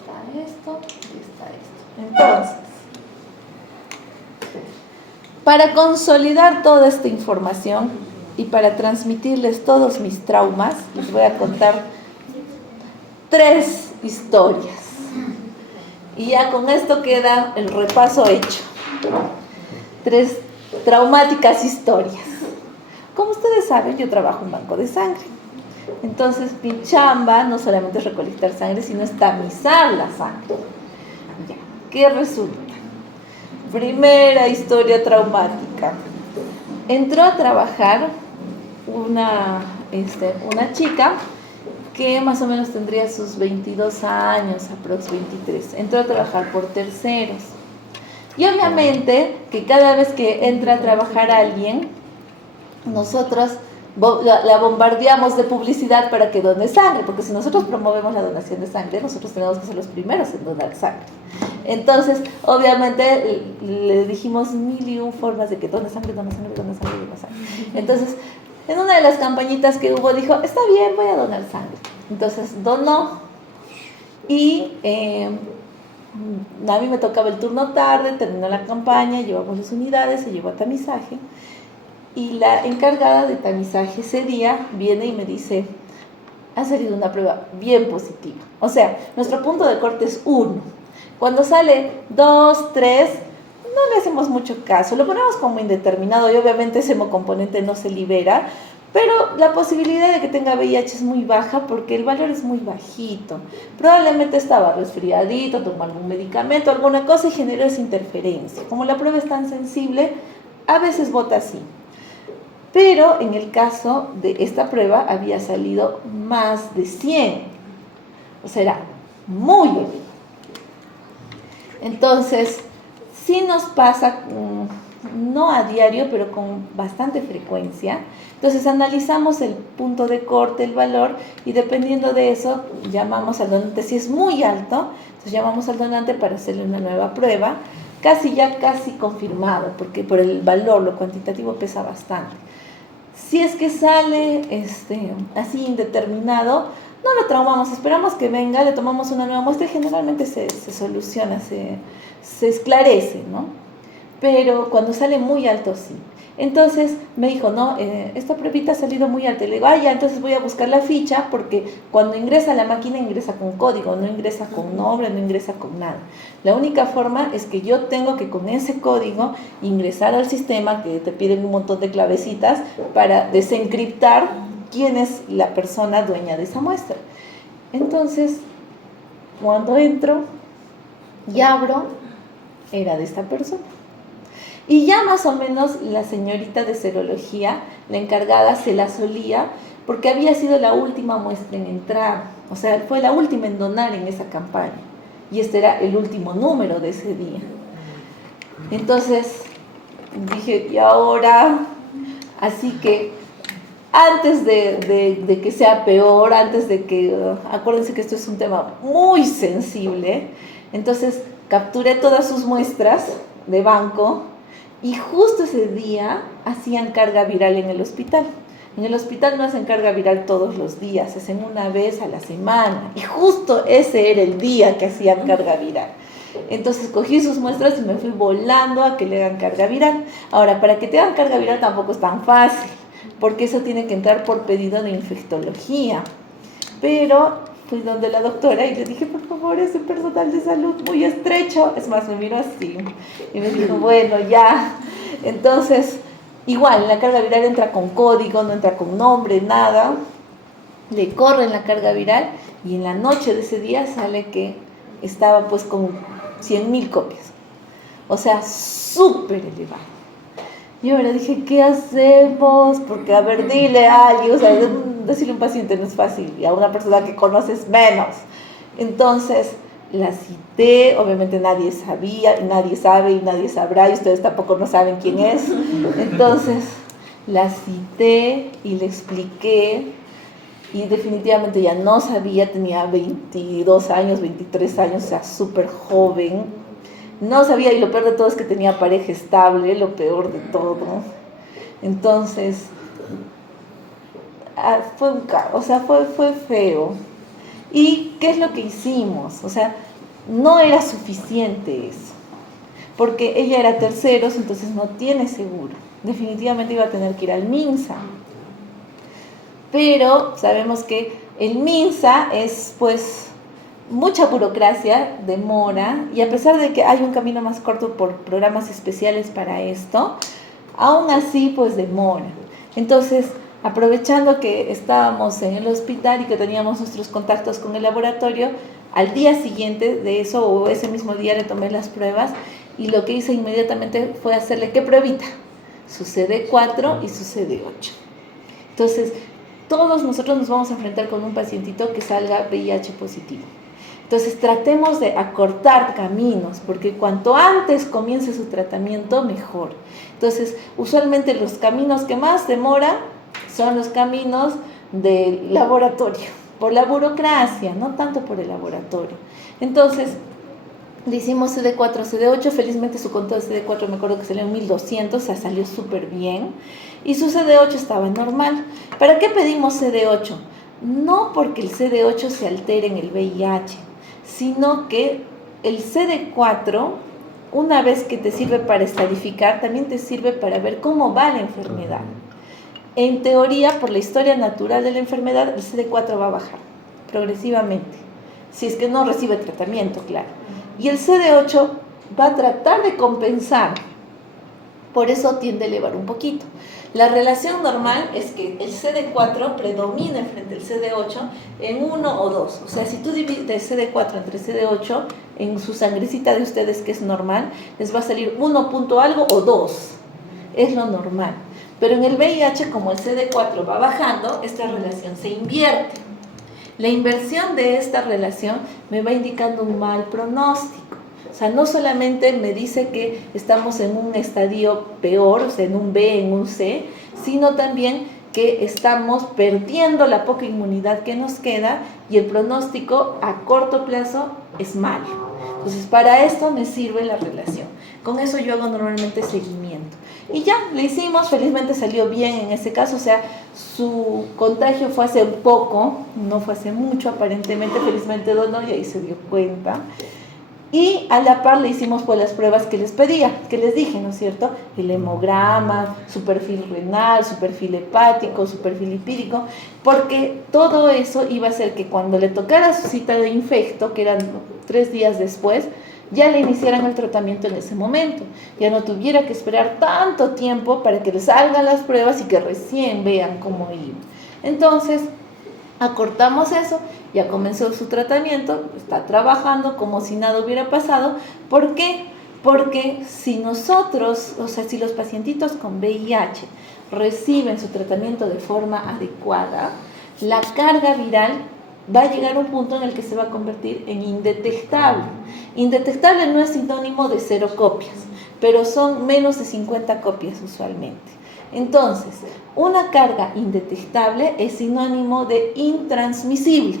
Está esto y está esto. Entonces, para consolidar toda esta información y para transmitirles todos mis traumas, les voy a contar 3 historias. Y ya con esto queda el repaso hecho. 3 traumáticas historias. Como ustedes saben, yo trabajo en banco de sangre. Entonces, mi chamba no solamente es recolectar sangre, sino es tamizar la sangre. Ya, ¿qué resulta? Primera historia traumática. Entró a trabajar una chica que más o menos tendría sus 22 años, aprox 23. Entró a trabajar por terceros. Y obviamente que cada vez que entra a trabajar alguien, nosotros la bombardeamos de publicidad para que done sangre, porque si nosotros promovemos la donación de sangre, nosotros tenemos que ser los primeros en donar sangre. Entonces, obviamente, le dijimos 1001 formas de que dona sangre, dona sangre, dona sangre, dona sangre. Entonces, en una de las campañitas que hubo, dijo, está bien, voy a donar sangre. Entonces, donó y a mí me tocaba el turno tarde, terminó la campaña, llevamos las unidades, se llevó a tamizaje. Y la encargada de tamizaje ese día viene y me dice, ha salido una prueba bien positiva. O sea, nuestro punto de corte es 1. Cuando sale 2, 3, no le hacemos mucho caso. Lo ponemos como indeterminado y obviamente ese hemocomponente no se libera, pero la posibilidad de que tenga VIH es muy baja porque el valor es muy bajito. Probablemente estaba resfriadito, tomó algún medicamento, alguna cosa y generó esa interferencia. Como la prueba es tan sensible, a veces bota así. Pero en el caso de esta prueba había salido más de 100. O sea, era muy elevado. Entonces, sí nos pasa, no a diario, pero con bastante frecuencia. Entonces, analizamos el punto de corte, el valor, y dependiendo de eso, llamamos al donante. Si es muy alto, entonces llamamos al donante para hacerle una nueva prueba, casi confirmado, porque por el valor, lo cuantitativo pesa bastante. Si es que sale así indeterminado, no lo traumamos, esperamos que venga, le tomamos una nueva muestra y generalmente se soluciona, se esclarece, ¿no? Pero cuando sale muy alto, sí. Entonces me dijo, no, esta pruebita ha salido muy alta. Y le digo, ya, entonces voy a buscar la ficha, porque cuando ingresa a la máquina ingresa con código, no ingresa con nombre, no ingresa con nada. La única forma es que yo tengo que con ese código ingresar al sistema, que te piden un montón de clavecitas, para desencriptar quién es la persona dueña de esa muestra. Entonces, cuando entro y abro, era de esta persona. Y ya más o menos la señorita de serología, la encargada, se la solía porque había sido la última muestra en entrar. O sea, fue la última en donar en esa campaña. Y este era el último número de ese día. Entonces dije, ¿y ahora? Así que antes de que sea peor, antes de que... acuérdense que esto es un tema muy sensible. Entonces capturé todas sus muestras de banco. Y justo ese día hacían carga viral en el hospital. En el hospital no hacen carga viral todos los días, hacen una vez a la semana. Y justo ese era el día que hacían carga viral. Entonces cogí sus muestras y me fui volando a que le hagan carga viral. Ahora, para que te hagan carga viral tampoco es tan fácil, porque eso tiene que entrar por pedido de infectología. Pero fui donde la doctora y le dije, por favor, ese personal de salud muy estrecho. Es más, me miró así y me dijo, bueno, ya. Entonces, igual, la carga viral entra con código, no entra con nombre, nada. Le corren la carga viral y en la noche de ese día sale que estaba pues con 100.000 copias. O sea, súper elevado. Y ahora dije, ¿qué hacemos? Porque, a ver, dile a alguien, o sea, decirle a un paciente no es fácil, y a una persona que conoces menos. Entonces, la cité, obviamente nadie sabía, nadie sabe y nadie sabrá, y ustedes tampoco no saben quién es. Entonces, la cité y le expliqué, y definitivamente ya no sabía, tenía 22 años, 23 años, o sea, súper joven. No sabía, y lo peor de todo es que tenía pareja estable, lo peor de todo. Entonces, fue un caos, o sea, fue feo. ¿Y qué es lo que hicimos? O sea, no era suficiente eso, porque ella era terceros, entonces no tiene seguro. Definitivamente iba a tener que ir al MINSA. Pero sabemos que el MINSA es, pues, mucha burocracia, demora, y a pesar de que hay un camino más corto por programas especiales para esto, aún así pues demora. Entonces, aprovechando que estábamos en el hospital y que teníamos nuestros contactos con el laboratorio, al día siguiente de eso, o ese mismo día, le tomé las pruebas, y lo que hice inmediatamente fue hacerle, ¿qué pruebita? Su CD4 y su CD8. Entonces, todos nosotros nos vamos a enfrentar con un pacientito que salga VIH positivo. Entonces tratemos de acortar caminos, porque cuanto antes comience su tratamiento, mejor. Entonces, usualmente los caminos que más demoran son los caminos del laboratorio, por la burocracia, no tanto por el laboratorio. Entonces, le hicimos CD4, CD8, felizmente su conteo de CD4 me acuerdo que salió en 1200, o sea, salió súper bien, y su CD8 estaba normal. ¿Para qué pedimos CD8? No porque el CD8 se altere en el VIH, sino que el CD4, una vez que te sirve para estadificar, también te sirve para ver cómo va la enfermedad. En teoría, por la historia natural de la enfermedad, el CD4 va a bajar progresivamente, si es que no recibe tratamiento, claro. Y el CD8 va a tratar de compensar, por eso tiende a elevar un poquito. La relación normal es que el CD4 predomine frente al CD8 en 1 o 2. O sea, si tú divides CD4 entre CD8, en su sangrecita de ustedes, que es normal, les va a salir 1 punto algo o 2. Es lo normal. Pero en el VIH, como el CD4 va bajando, esta relación se invierte. La inversión de esta relación me va indicando un mal pronóstico. O sea, no solamente me dice que estamos en un estadio peor, o sea, en un B, en un C, sino también que estamos perdiendo la poca inmunidad que nos queda y el pronóstico a corto plazo es malo. Entonces, para esto me sirve la relación. Con eso yo hago normalmente seguimiento. Y ya, le hicimos, felizmente salió bien en ese caso, o sea, su contagio fue hace poco, no fue hace mucho aparentemente, felizmente donó y ahí se dio cuenta. Y a la par le hicimos pues las pruebas que les pedía, que les dije, ¿no es cierto? El hemograma, su perfil renal, su perfil hepático, su perfil lipídico, porque todo eso iba a hacer que cuando le tocara su cita de infecto, que eran 3 días después, ya le iniciaran el tratamiento en ese momento, ya no tuviera que esperar tanto tiempo para que les salgan las pruebas y que recién vean cómo iba. Entonces, acortamos eso, ya comenzó su tratamiento, está trabajando como si nada hubiera pasado. ¿Por qué? Porque si nosotros, o sea, si los pacientitos con VIH reciben su tratamiento de forma adecuada, la carga viral va a llegar a un punto en el que se va a convertir en indetectable. Indetectable no es sinónimo de 0 copias, pero son menos de 50 copias usualmente. Entonces, una carga indetectable es sinónimo de intransmisible.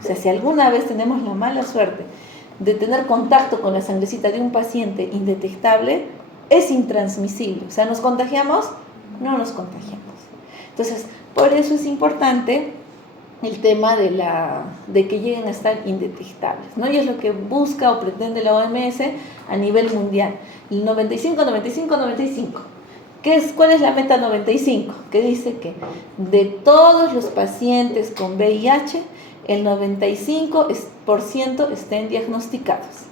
O sea, si alguna vez tenemos la mala suerte de tener contacto con la sangrecita de un paciente indetectable, es intransmisible. O sea, ¿nos contagiamos? No nos contagiamos. Entonces, por eso es importante el tema de que lleguen a estar indetectables, ¿no? Y es lo que busca o pretende la OMS a nivel mundial. El 95, 95, 95. ¿Cuál es la meta 95? Que dice que de todos los pacientes con VIH, el 95% estén diagnosticados.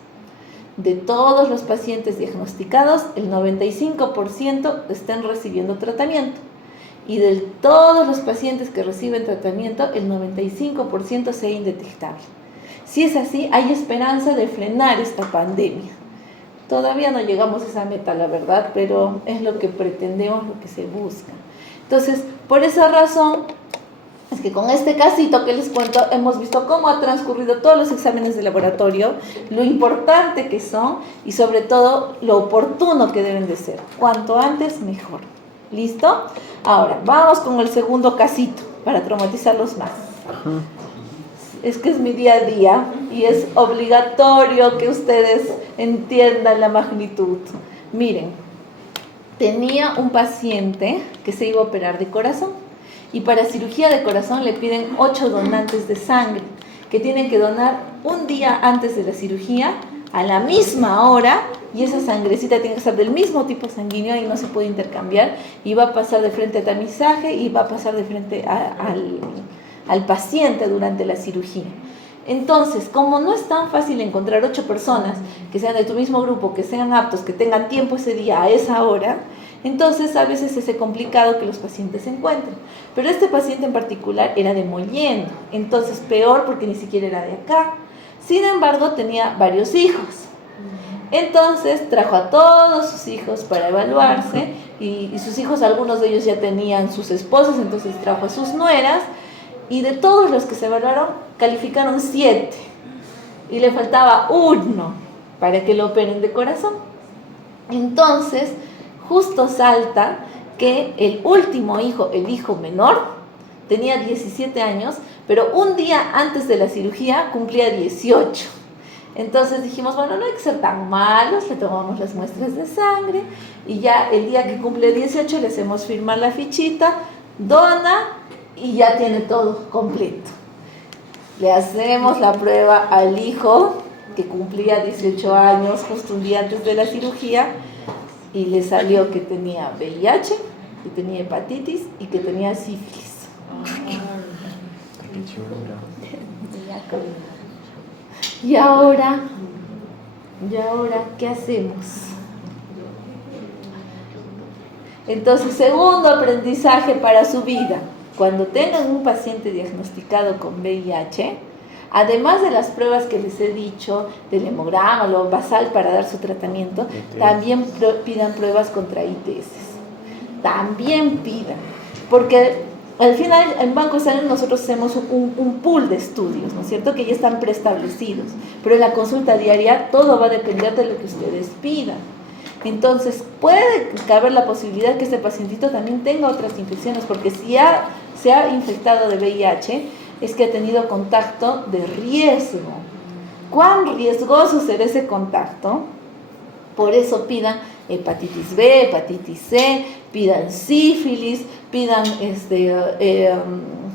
De todos los pacientes diagnosticados, el 95% estén recibiendo tratamiento. Y de todos los pacientes que reciben tratamiento, el 95% sea indetectable. Si es así, hay esperanza de frenar esta pandemia. Todavía no llegamos a esa meta, la verdad, pero es lo que pretendemos, lo que se busca. Entonces, por esa razón, es que con este casito que les cuento, hemos visto cómo ha transcurrido todos los exámenes de laboratorio, lo importante que son y sobre todo lo oportuno que deben de ser. Cuanto antes, mejor. ¿Listo? Ahora, vamos con el segundo casito para traumatizarlos más. Es que es mi día a día y es obligatorio que ustedes entiendan la magnitud. Miren, tenía un paciente que se iba a operar de corazón y para cirugía de corazón le piden 8 donantes de sangre que tienen que donar un día antes de la cirugía a la misma hora y esa sangrecita tiene que ser del mismo tipo sanguíneo y no se puede intercambiar y va a pasar de frente a tamizaje y va a pasar de frente al paciente durante la cirugía. Entonces, como no es tan fácil encontrar 8 personas que sean de tu mismo grupo, que sean aptos, que tengan tiempo ese día a esa hora, entonces a veces es complicado que los pacientes se encuentren. Pero este paciente en particular era de Mollendo, entonces peor porque ni siquiera era de acá. Sin embargo, tenía varios hijos. Entonces trajo a todos sus hijos para evaluarse y sus hijos, algunos de ellos ya tenían sus esposas, entonces trajo a sus nueras, y de todos los que se evaluaron, calificaron 7, y le faltaba 1 para que lo operen de corazón. Entonces, justo salta que el último hijo, el hijo menor, tenía 17 años, pero un día antes de la cirugía cumplía 18. Entonces dijimos, bueno, no hay que ser tan malos, le tomamos las muestras de sangre y ya el día que cumple 18 le hacemos firmar la fichita, dona y ya tiene todo completo. Le hacemos la prueba al hijo que cumplía 18 años justo un día antes de la cirugía y le salió que tenía VIH, que tenía hepatitis y que tenía sífilis. ¿Y ahora, qué hacemos? Entonces, segundo aprendizaje para su vida. Cuando tengan un paciente diagnosticado con VIH, además de las pruebas que les he dicho, del hemograma, lo basal para dar su tratamiento, también pidan pruebas contra ITS. También pidan, porque al final en Banco de Salud nosotros hacemos un pool de estudios, ¿no es cierto?, que ya están preestablecidos, pero en la consulta diaria todo va a depender de lo que ustedes pidan. Entonces puede caber la posibilidad que este pacientito también tenga otras infecciones, porque si se ha infectado de VIH, es que ha tenido contacto de riesgo. ¿Cuán riesgoso será ese contacto? Por eso pidan hepatitis B, hepatitis C, pidan sífilis, pidan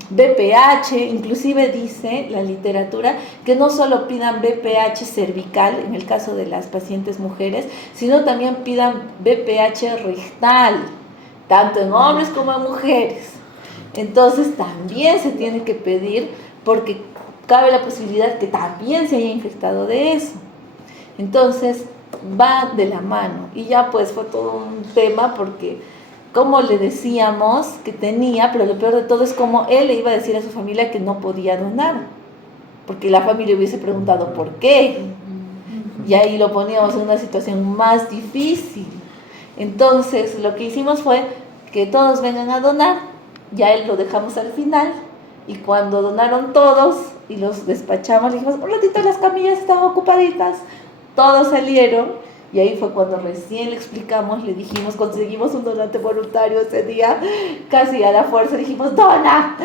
BPH, inclusive dice la literatura que no solo pidan BPH cervical en el caso de las pacientes mujeres, sino también pidan BPH rectal, tanto en hombres como en mujeres. Entonces también se tiene que pedir porque cabe la posibilidad que también se haya infectado de eso. Entonces va de la mano y ya pues fue todo un tema porque como le decíamos que tenía, pero lo peor de todo es como él le iba a decir a su familia que no podía donar, porque la familia hubiese preguntado ¿por qué? Y ahí lo poníamos en una situación más difícil. Entonces lo que hicimos fue que todos vengan a donar, ya él lo dejamos al final, y cuando donaron todos y los despachamos, le dijimos, un ratito las camillas están ocupaditas, todos salieron. Y ahí fue cuando recién le explicamos, le dijimos, conseguimos un donante voluntario ese día, casi a la fuerza dijimos, ¡dona!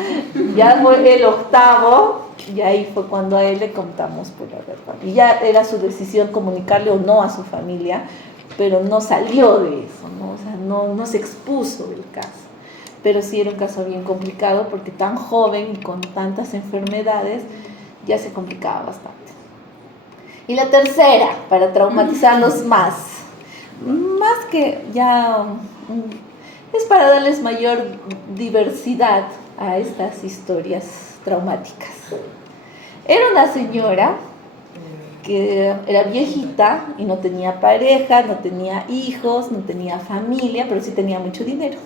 Ya fue el 8º, y ahí fue cuando a él le contamos por la verdad. Y ya era su decisión comunicarle o no a su familia, pero no salió de eso, ¿no? O sea, no se expuso el caso. Pero sí era un caso bien complicado, porque tan joven y con tantas enfermedades, ya se complicaba bastante. Y la tercera, para traumatizarlos más que ya es para darles mayor diversidad a estas historias traumáticas. Era una señora que era viejita y no tenía pareja, no tenía hijos, no tenía familia, pero sí tenía mucho dinero.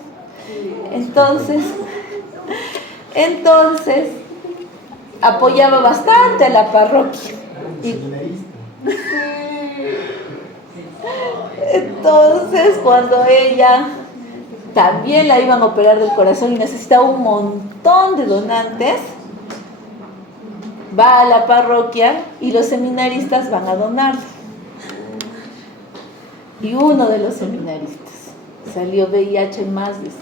Entonces apoyaba bastante a la parroquia. Entonces, cuando ella también la iban a operar del corazón y necesitaba un montón de donantes, va a la parroquia y los seminaristas van a donarle. Y uno de los seminaristas salió VIH más de 100.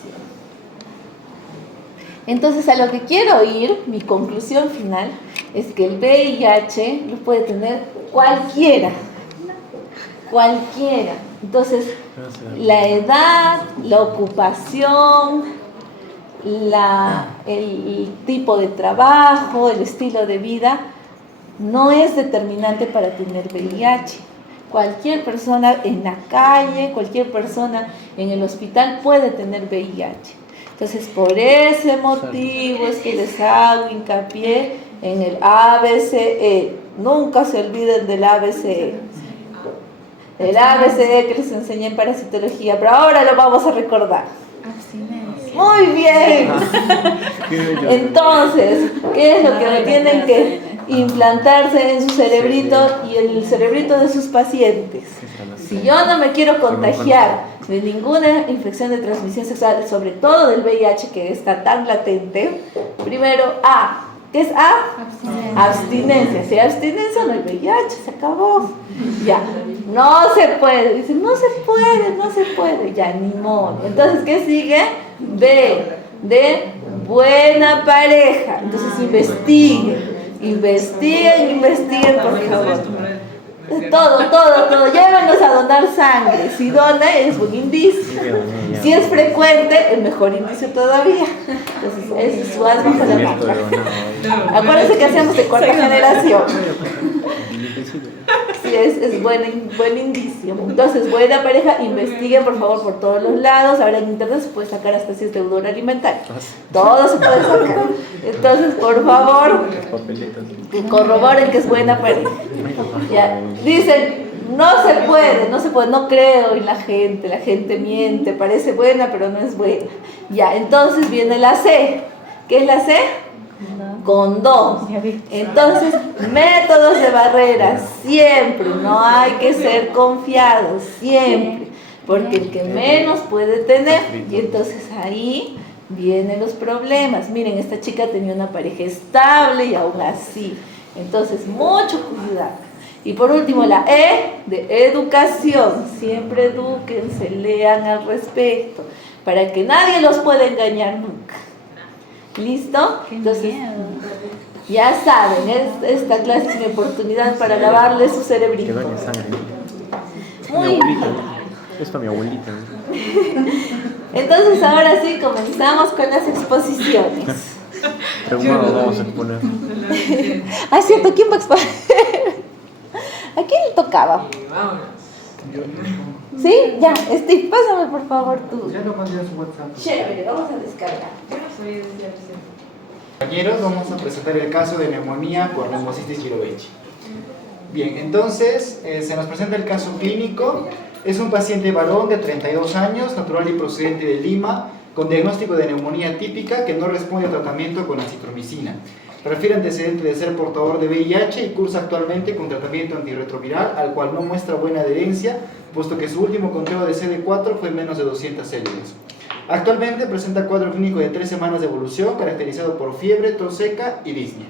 Entonces, a lo que quiero ir, mi conclusión final, es que el VIH lo puede tener cualquiera. Entonces, la edad, la ocupación, el tipo de trabajo, el estilo de vida, no es determinante para tener VIH. Cualquier persona en la calle, cualquier persona en el hospital puede tener VIH. Entonces, por ese motivo es que les hago hincapié en el ABCE. Nunca se olviden del ABCE. El ABCE que les enseñé en parasitología, pero ahora lo vamos a recordar. Muy bien. Entonces, ¿qué es lo que tienen que implantarse en su cerebrito y en el cerebrito de sus pacientes. Si yo no me quiero contagiar de ninguna infección de transmisión sexual, sobre todo del VIH que está tan latente, primero A. ¿Qué es A? Abstinencia. Si hay abstinencia, no hay VIH, se acabó. Ya, no se puede. Dicen, no se puede. Ya, ni modo. Entonces, ¿qué sigue? B, de buena pareja. Entonces, investiguen, por favor. Todo. Llévenos a donar sangre. Si dona, es buen indicio. Si es frecuente, es mejor indicio todavía. Entonces, ese es su alma para la marca. Acuérdense que hacemos de cuarta generación. Sí, es buen indicio. Entonces, buena pareja, investiguen por favor por todos los lados. Ahora en internet se puede sacar hasta si es deudor alimentario. Todo se puede sacar. Entonces, por favor, que corroboren que es buena pareja. Ya. Dicen, no se puede, no creo en la gente miente, parece buena, pero no es buena. Ya, entonces viene la C. ¿Qué es la C? Condón. Entonces, métodos de barrera, siempre, no hay que ser confiados, siempre, porque el que menos puede tener, y entonces ahí vienen los problemas. Miren, esta chica tenía una pareja estable y aún así, entonces mucho cuidado. Y por último, la E de educación, siempre edúquense, lean al respecto, para que nadie los pueda engañar nunca. ¿Listo? Entonces, ya saben, esta clase es mi oportunidad para lavarle su cerebrito. Muy bien. Es para mi abuelita. Entonces, ahora sí, comenzamos con las exposiciones. Preguntado, vamos a exponer. Ah, es cierto, ¿quién va a exponer? ¿A quién le tocaba? ¿Sí? Ya, Steve, pásame por favor tú. Ya lo mandé a su WhatsApp. Chévere, vamos a descargar. Compañeros, vamos a presentar el caso de neumonía por neumocistis jirovecii. Bien, entonces se nos presenta el caso clínico. Es un paciente varón de 32 años, natural y procedente de Lima, con diagnóstico de neumonía típica que no responde a tratamiento con acitromicina. Refiere antecedente de ser portador de VIH y cursa actualmente con tratamiento antirretroviral, al cual no muestra buena adherencia, puesto que su último conteo de CD4 fue menos de 200 células. Actualmente presenta cuadro clínico de 3 semanas de evolución, caracterizado por fiebre, tos seca y disnea.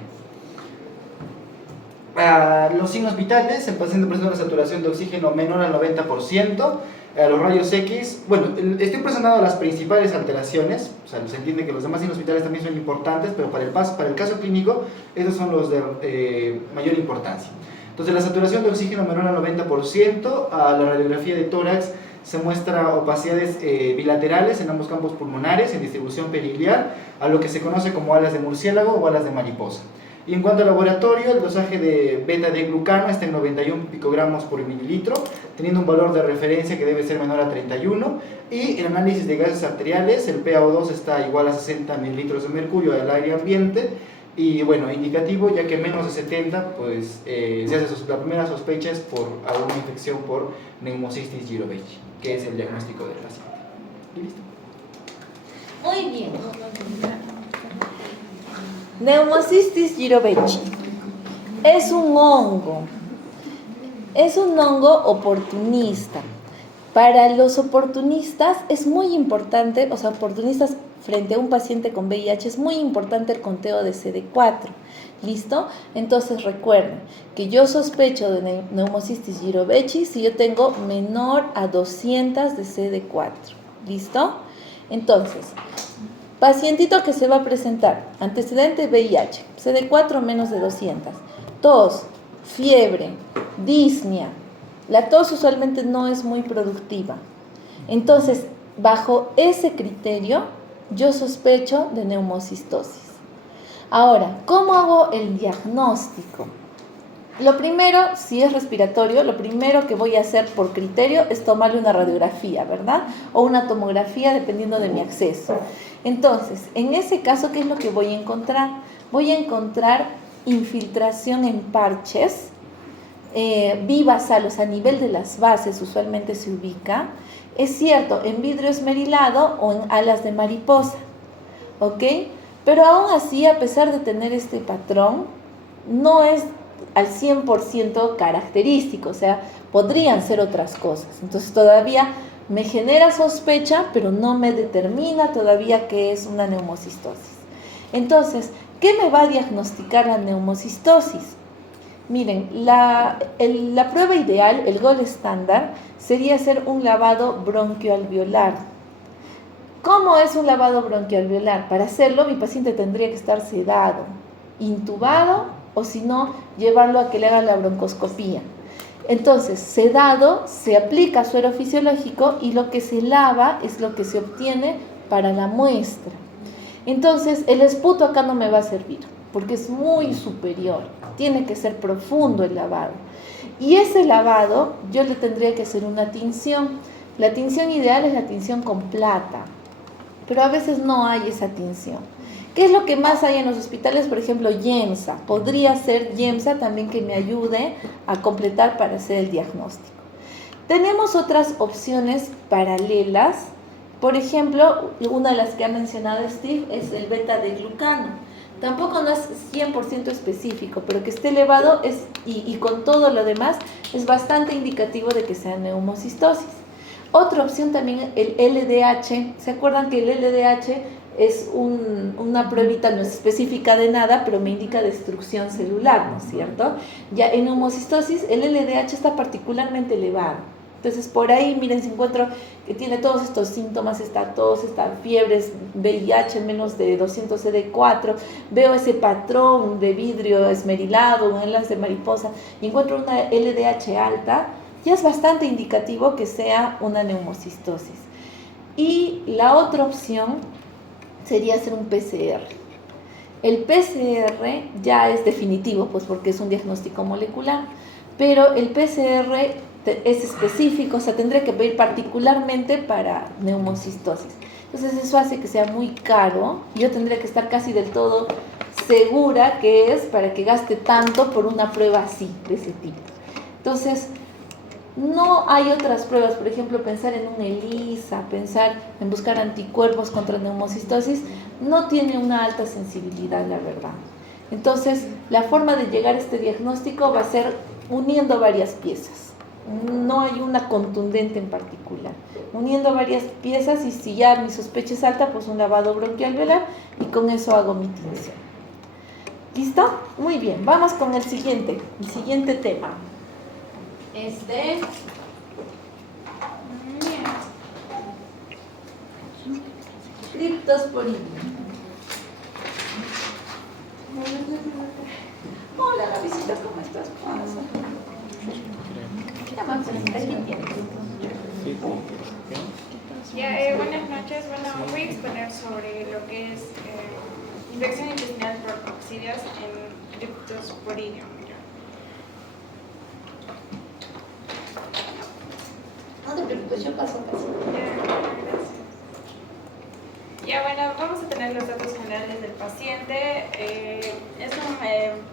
Los signos vitales: el paciente presenta una saturación de oxígeno menor al 90%, los rayos X, bueno, estoy presentando las principales alteraciones, o sea, se entiende que los demás signos vitales también son importantes, pero para el caso clínico, esos son los de mayor importancia. Entonces, la saturación de oxígeno menor al 90%, a la radiografía de tórax se muestra opacidades bilaterales en ambos campos pulmonares, en distribución periliar, a lo que se conoce como alas de murciélago o alas de mariposa. Y en cuanto al laboratorio, el dosaje de beta-D-glucano está en 91 picogramos por mililitro, teniendo un valor de referencia que debe ser menor a 31, y el análisis de gases arteriales, el PaO2 está igual a 60 mililitros de mercurio del aire ambiente, y bueno, indicativo, ya que menos de 70, pues se hace la primera sospecha es por alguna infección por neumocistis jirovecii, que es el diagnóstico del paciente. ¿Y listo? Muy bien. Neumocistis jirovecii es un hongo oportunista. Para los oportunistas es muy importante, o sea, oportunistas frente a un paciente con VIH, es muy importante el conteo de CD4. ¿Listo? Entonces recuerden que yo sospecho de neumocistis jirovecii si yo tengo menor a 200 de CD4. ¿Listo? Entonces, pacientito que se va a presentar, antecedente VIH, CD4 menos de 200, tos, fiebre, disnea. La tos usualmente no es muy productiva. Entonces, bajo ese criterio, yo sospecho de neumocistosis. Ahora, ¿cómo hago el diagnóstico? Lo primero, si es respiratorio, lo primero que voy a hacer por criterio es tomarle una radiografía, ¿verdad? O una tomografía, dependiendo de mi acceso. Entonces, en ese caso, ¿qué es lo que voy a encontrar? Voy a encontrar infiltración en parches, bivasalos a nivel de las bases, usualmente se ubica. Es cierto, en vidrio esmerilado o en alas de mariposa, ¿ok? Pero aún así, a pesar de tener este patrón, no es al 100% característico, o sea, podrían ser otras cosas. Entonces todavía me genera sospecha, pero no me determina todavía qué es una neumocistosis. Entonces, ¿qué me va a diagnosticar la neumocistosis? Miren, la prueba ideal, el gold estándar, sería hacer un lavado bronquioalveolar. ¿Cómo es un lavado bronquioalveolar? Para hacerlo, mi paciente tendría que estar sedado, intubado, o si no, llevarlo a que le hagan la broncoscopía. Entonces, sedado, se aplica suero fisiológico y lo que se lava es lo que se obtiene para la muestra. Entonces, el esputo acá no me va a servir, porque es muy superior. Tiene que ser profundo el lavado. Y ese lavado, yo le tendría que hacer una tinción. La tinción ideal es la tinción con plata, pero a veces no hay esa tinción. ¿Qué es lo que más hay en los hospitales? Por ejemplo, Yemsa. Podría ser Yemsa también que me ayude a completar para hacer el diagnóstico. Tenemos otras opciones paralelas. Por ejemplo, una de las que ha mencionado Steve es el beta-de-glucano. Tampoco no es 100% específico, pero que esté elevado y con todo lo demás es bastante indicativo de que sea neumocistosis. Otra opción también, el LDH. ¿Se acuerdan que el LDH es una pruebita, no es específica de nada, pero me indica destrucción celular, ¿no es cierto? Ya en neumocistosis el LDH está particularmente elevado. Entonces por ahí, miren, si encuentro que tiene todos estos síntomas, está tos, está fiebres, VIH menos de 200 CD4, veo ese patrón de vidrio esmerilado, un enlace de mariposa, y encuentro una LDH alta, ya es bastante indicativo que sea una neumocistosis. Y la otra opción sería hacer un PCR. El PCR ya es definitivo, pues porque es un diagnóstico molecular, pero el PCR es específico, o sea, tendré que pedir particularmente para neumocistosis. Entonces eso hace que sea muy caro. Yo tendría que estar casi del todo segura que es para que gaste tanto por una prueba así, de ese tipo. Entonces, no hay otras pruebas, por ejemplo, pensar en un ELISA, pensar en buscar anticuerpos contra neumocistosis, no tiene una alta sensibilidad, la verdad. Entonces, la forma de llegar a este diagnóstico va a ser uniendo varias piezas. No hay una contundente en particular. Uniendo varias piezas, y si ya mi sospecha es alta, pues un lavado bronquialveolar y con eso hago mi tinción. ¿Listo? Muy bien, vamos con el siguiente tema. Criptosporidium. Hola, Gavisita, ¿cómo estás? Buenas noches. Bueno, voy a exponer sobre lo que es infección intestinal por coccidias en Cryptosporidium. No te preocupes, yo paso. Gracias. Bueno, vamos a tener los datos generales del paciente. Es un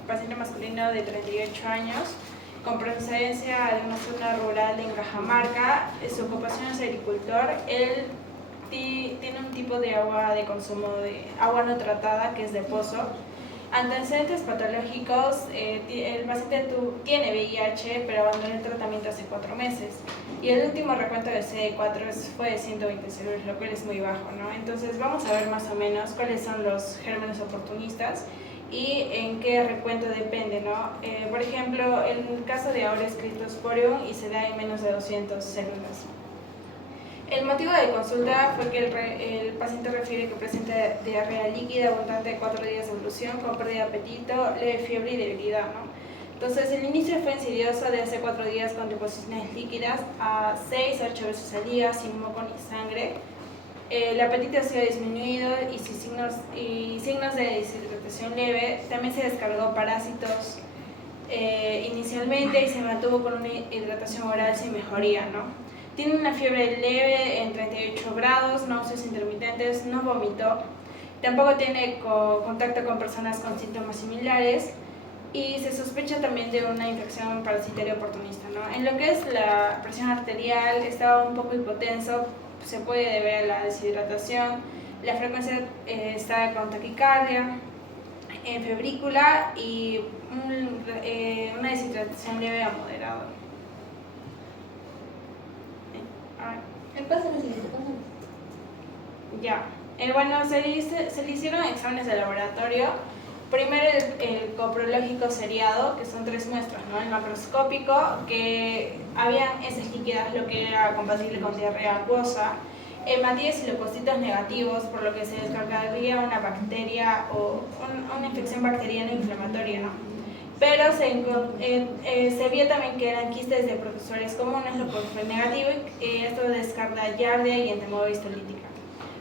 paciente masculino de 38 años, con procedencia de una zona rural en Cajamarca. Su ocupación es agricultor. Él tiene un tipo de agua de consumo de agua no tratada, que es de pozo. Antecedentes patológicos, el paciente tiene VIH, pero abandonó el tratamiento hace 4 meses. Y el último recuento de CD4 fue de 120 células, lo cual es muy bajo, ¿no? Entonces vamos a ver más o menos cuáles son los gérmenes oportunistas y en qué recuento depende, ¿no? Por ejemplo, el caso de ahora es Cryptosporidium y se da en menos de 200 células. El motivo de consulta fue que el paciente refiere que presenta diarrea líquida abundante de 4 días de evolución, con pérdida de apetito, leve fiebre y debilidad, ¿no? Entonces, el inicio fue insidioso de hace 4 días con deposiciones líquidas a 6 a 8 veces al día, sin moco ni sangre. El apetito ha sido disminuido y signos de deshidratación leve. También se descargó parásitos inicialmente y se mantuvo con una hidratación oral sin mejoría, ¿no? Tiene una fiebre leve en 38 grados, náuseas intermitentes, no vomitó. Tampoco tiene contacto con personas con síntomas similares y se sospecha también de una infección parasitaria oportunista, ¿no? En lo que es la presión arterial, estaba un poco hipotenso, se puede deber a la deshidratación. La frecuencia está con taquicardia. en febrícula y una deshidratación leve a moderada. Ya. Bueno, se le hicieron exámenes de laboratorio. Primero el coprológico seriado, que son 3 muestras, ¿no? El macroscópico, que habían heces líquidas, lo que era compatible con diarrea acuosa. Hematíes y leucocitos negativos, por lo que se descartaría una bacteria o una infección bacteriana inflamatoria, ¿no? Pero se vio también que eran quistes de protozoarios comunes, lo cual fue negativo, y esto descarta giardia y entemoeba histolítica.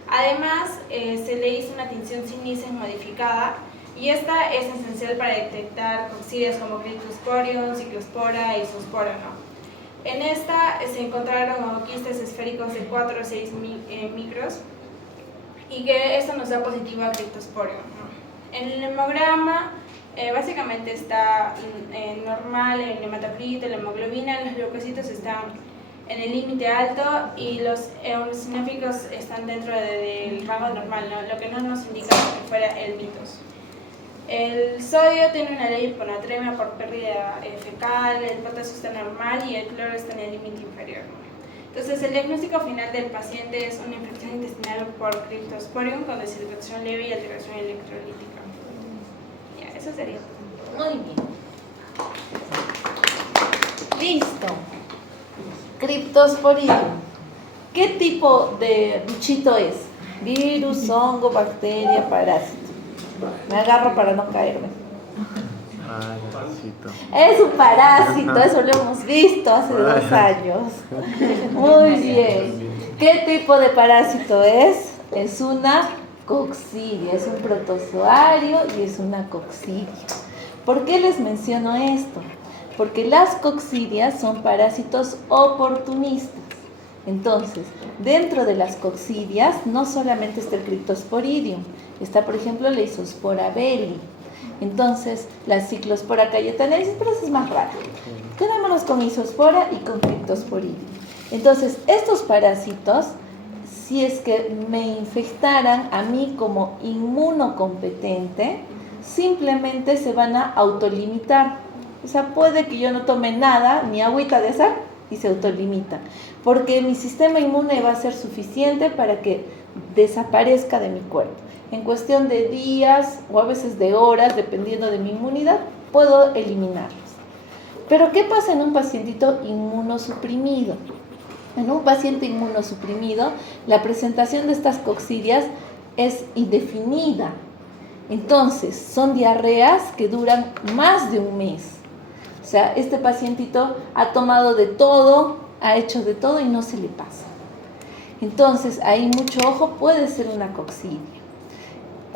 Además, se le hizo una tinción sin lisis modificada, y esta es esencial para detectar coccidias como Cryptosporium, Ciclospora y Zoospora, ¿no? En esta se encontraron quistes esféricos de 4 a 6 micros, y que esto nos da positivo a Cryptosporium, ¿no? En el hemograma básicamente está normal el hematocrito, la hemoglobina, los leucocitos están en el límite alto y los eosinóficos están dentro del rango normal, ¿no? Lo que no nos indica que fuera el mitos. El sodio tiene una leve hiponatremia por pérdida fecal, el potasio está normal y el cloro está en el límite inferior. Entonces, el diagnóstico final del paciente es una infección intestinal por Cryptosporium con deshidratación leve y alteración electrolítica. Ya, eso sería todo. Muy bien. Listo. Cryptosporidium. ¿Qué tipo de bichito es? Virus, hongo, bacteria, parásito. Me agarro para no caerme. Ay, parásito. Es un parásito, eso lo hemos visto hace 2 años. Muy bien. ¿Qué tipo de parásito es? Es una coccidia, es un protozoario y es una coccidia. ¿Por qué les menciono esto? Porque las coccidias son parásitos oportunistas. Entonces, dentro de las coccidias no solamente está el Cryptosporidium, está por ejemplo la Isospora belli. Entonces, la Ciclospora cayetanensis, pero esa es más rara. Quedémonos con Isospora y con Cryptosporidium. Entonces, estos parásitos, si es que me infectaran a mí como inmunocompetente, simplemente se van a autolimitar. O sea, puede que yo no tome nada, ni agüita de sal, y se autolimita. Porque mi sistema inmune va a ser suficiente para que desaparezca de mi cuerpo. En cuestión de días o a veces de horas, dependiendo de mi inmunidad, puedo eliminarlos. Pero ¿qué pasa en un pacientito inmunosuprimido? En un paciente inmunosuprimido, la presentación de estas coccidias es indefinida. Entonces, son diarreas que duran más de un mes. O sea, este pacientito ha tomado de todo, ha hecho de todo y no se le pasa. Entonces, ahí mucho ojo, puede ser una coccidia.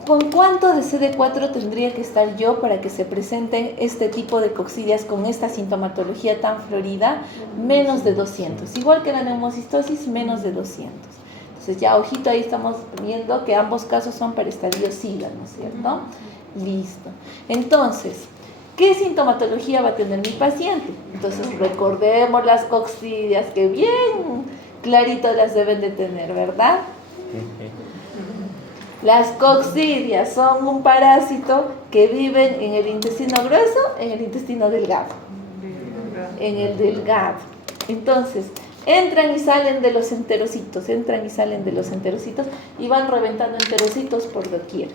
¿Con cuánto de CD4 tendría que estar yo para que se presenten este tipo de coccidias con esta sintomatología tan florida? Menos de 200. Igual que la neumocistosis, menos de 200. Entonces ya, ojito, ahí estamos viendo que ambos casos son para estadio SIDA, ¿no es cierto? Listo. Entonces, ¿qué sintomatología va a tener mi paciente? Entonces, recordemos las coccidias, que bien clarito las deben de tener, ¿verdad? Las coccidias son un parásito que viven en el intestino grueso, en el intestino delgado. En el delgado. Entonces, entran y salen de los enterocitos, y van reventando enterocitos por doquier.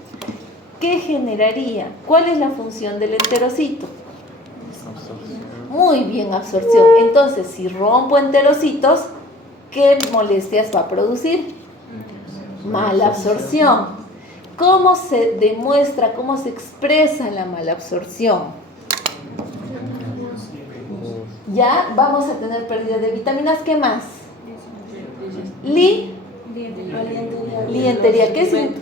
¿Qué generaría? ¿Cuál es la función del enterocito? Absorción. Muy bien, absorción. Entonces, si rompo enterocitos, ¿qué molestias va a producir? Mala absorción. ¿Cómo se demuestra, cómo se expresa la mala absorción? Ya vamos a tener pérdida de vitaminas. ¿Qué más? Lientería.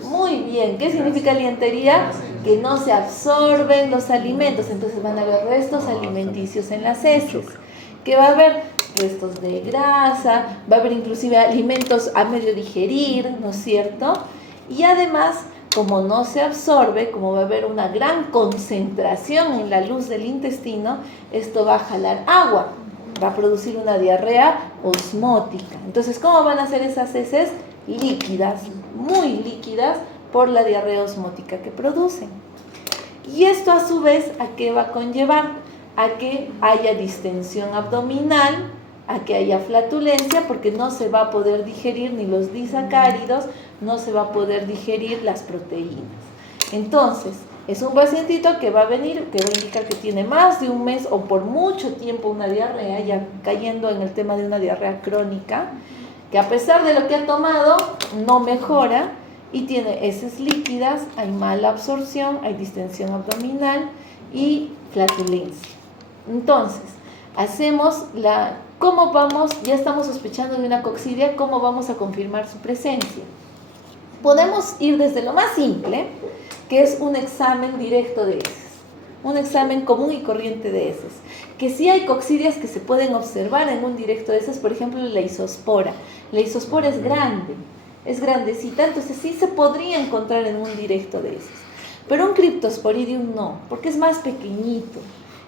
Muy bien. ¿Qué significa lientería? Que no se absorben los alimentos. Entonces van a haber restos alimenticios en las heces. Que va a haber restos de grasa, va a haber inclusive alimentos a medio digerir, ¿no es cierto? Y además, como no se absorbe, como va a haber una gran concentración en la luz del intestino, esto va a jalar agua, va a producir una diarrea osmótica. Entonces, ¿cómo van a ser esas heces? Líquidas, muy líquidas, por la diarrea osmótica que producen. Y esto a su vez, ¿a qué va a conllevar? A que haya distensión abdominal, a que haya flatulencia, porque no se va a poder digerir ni los disacáridos, no se va a poder digerir las proteínas. Entonces, es un pacientito que va a venir, que va a indicar que tiene más de un mes o por mucho tiempo una diarrea, ya cayendo en el tema de una diarrea crónica, que a pesar de lo que ha tomado, no mejora y tiene heces líquidas, hay mala absorción, hay distensión abdominal y flatulencia. Entonces, ¿cómo vamos? Ya estamos sospechando de una coccidia, ¿cómo vamos a confirmar su presencia? Podemos ir desde lo más simple, que es un examen directo de heces, un examen común y corriente de heces, que sí hay coccidias que se pueden observar en un directo de heces, por ejemplo la isospora. La isospora es grande, es grandecita, entonces sí se podría encontrar en un directo de heces, pero un Cryptosporidium no, porque es más pequeñito.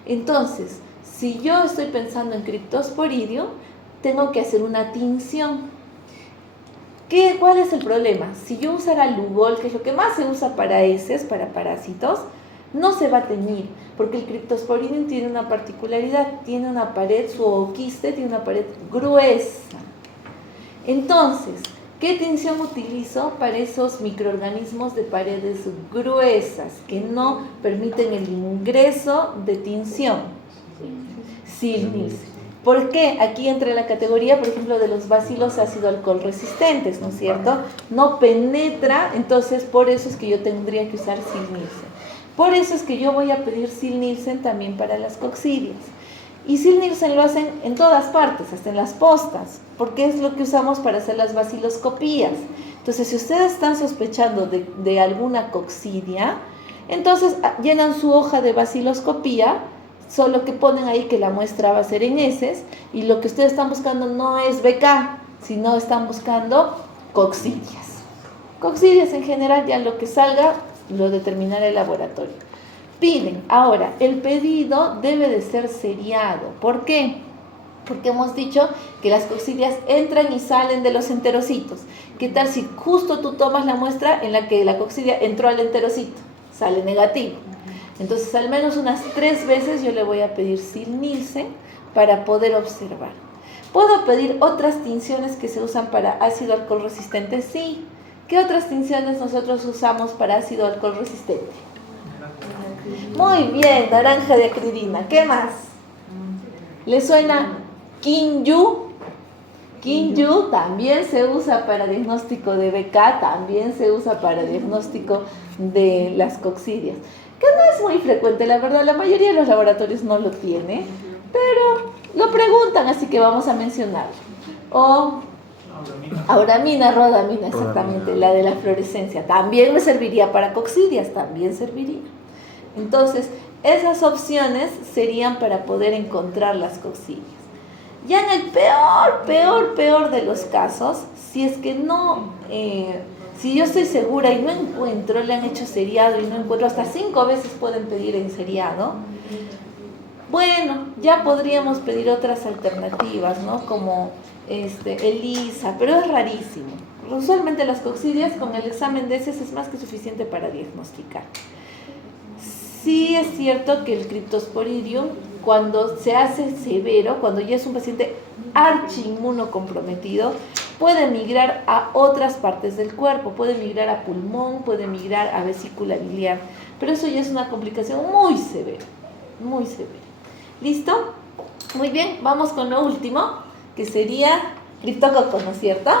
Entonces, si yo estoy pensando en Cryptosporidium, tengo que hacer una tinción. ¿Cuál es el problema? Si yo usara Lugol, que es lo que más se usa para heces, para parásitos, no se va a teñir, porque el Cryptosporidium tiene una particularidad, tiene una pared, su ooquiste tiene una pared gruesa. Entonces, ¿qué tinción utilizo para esos microorganismos de paredes gruesas que no permiten el ingreso de tinción? Sil-Nielsen. ¿Por qué? Aquí entra la categoría, por ejemplo, de los bacilos ácido alcohol resistentes, ¿no es cierto? No penetra, entonces por eso es que yo tendría que usar Sil-Nielsen. Por eso es que yo voy a pedir Sil-Nielsen también para las coccidias. Y Sil-Nielsen lo hacen en todas partes, hasta en las postas, porque es lo que usamos para hacer las baciloscopías. Entonces, si ustedes están sospechando de alguna coccidia, entonces llenan su hoja de baciloscopía, solo que ponen ahí que la muestra va a ser en heces, y lo que ustedes están buscando no es BK, sino están buscando coccidias. Coccidias en general, ya lo que salga lo determinará el laboratorio. Piden, ahora, el pedido debe de ser seriado. ¿Por qué? Porque hemos dicho que las coccidias entran y salen de los enterocitos. ¿Qué tal si justo tú tomas la muestra en la que la coccidia entró al enterocito? Sale negativo. Entonces, al menos unas 3 veces yo le voy a pedir Sil-Nielsen para poder observar. ¿Puedo pedir otras tinciones que se usan para ácido alcohol resistente? Sí. ¿Qué otras tinciones nosotros usamos para ácido alcohol resistente? Muy bien, naranja de acridina. ¿Qué más? ¿Le suena Kinyu? Kinyu también se usa para diagnóstico de BK, también se usa para diagnóstico de las coccidias, que no es muy frecuente, la verdad, la mayoría de los laboratorios no lo tiene, pero lo preguntan, así que vamos a mencionarlo. O auramina, rodamina, exactamente, la de la fluorescencia, también me serviría para coccidias, también serviría. Entonces, esas opciones serían para poder encontrar las coccidias. Ya en el peor de los casos, si es que no, si yo estoy segura y no encuentro, le han hecho seriado y no encuentro, hasta 5 veces pueden pedir en seriado, bueno, ya podríamos pedir otras alternativas, ¿no? Como ELISA, pero es rarísimo. Usualmente las coccidias con el examen de heces es más que suficiente para diagnosticar. Sí es cierto que el Cryptosporidium, cuando se hace severo, cuando ya es un paciente archiinmunocomprometido, puede migrar a otras partes del cuerpo, puede migrar a pulmón, puede migrar a vesícula biliar, pero eso ya es una complicación muy severa, muy severa. ¿Listo? Muy bien, vamos con lo último, que sería criptococcus, ¿no es cierto?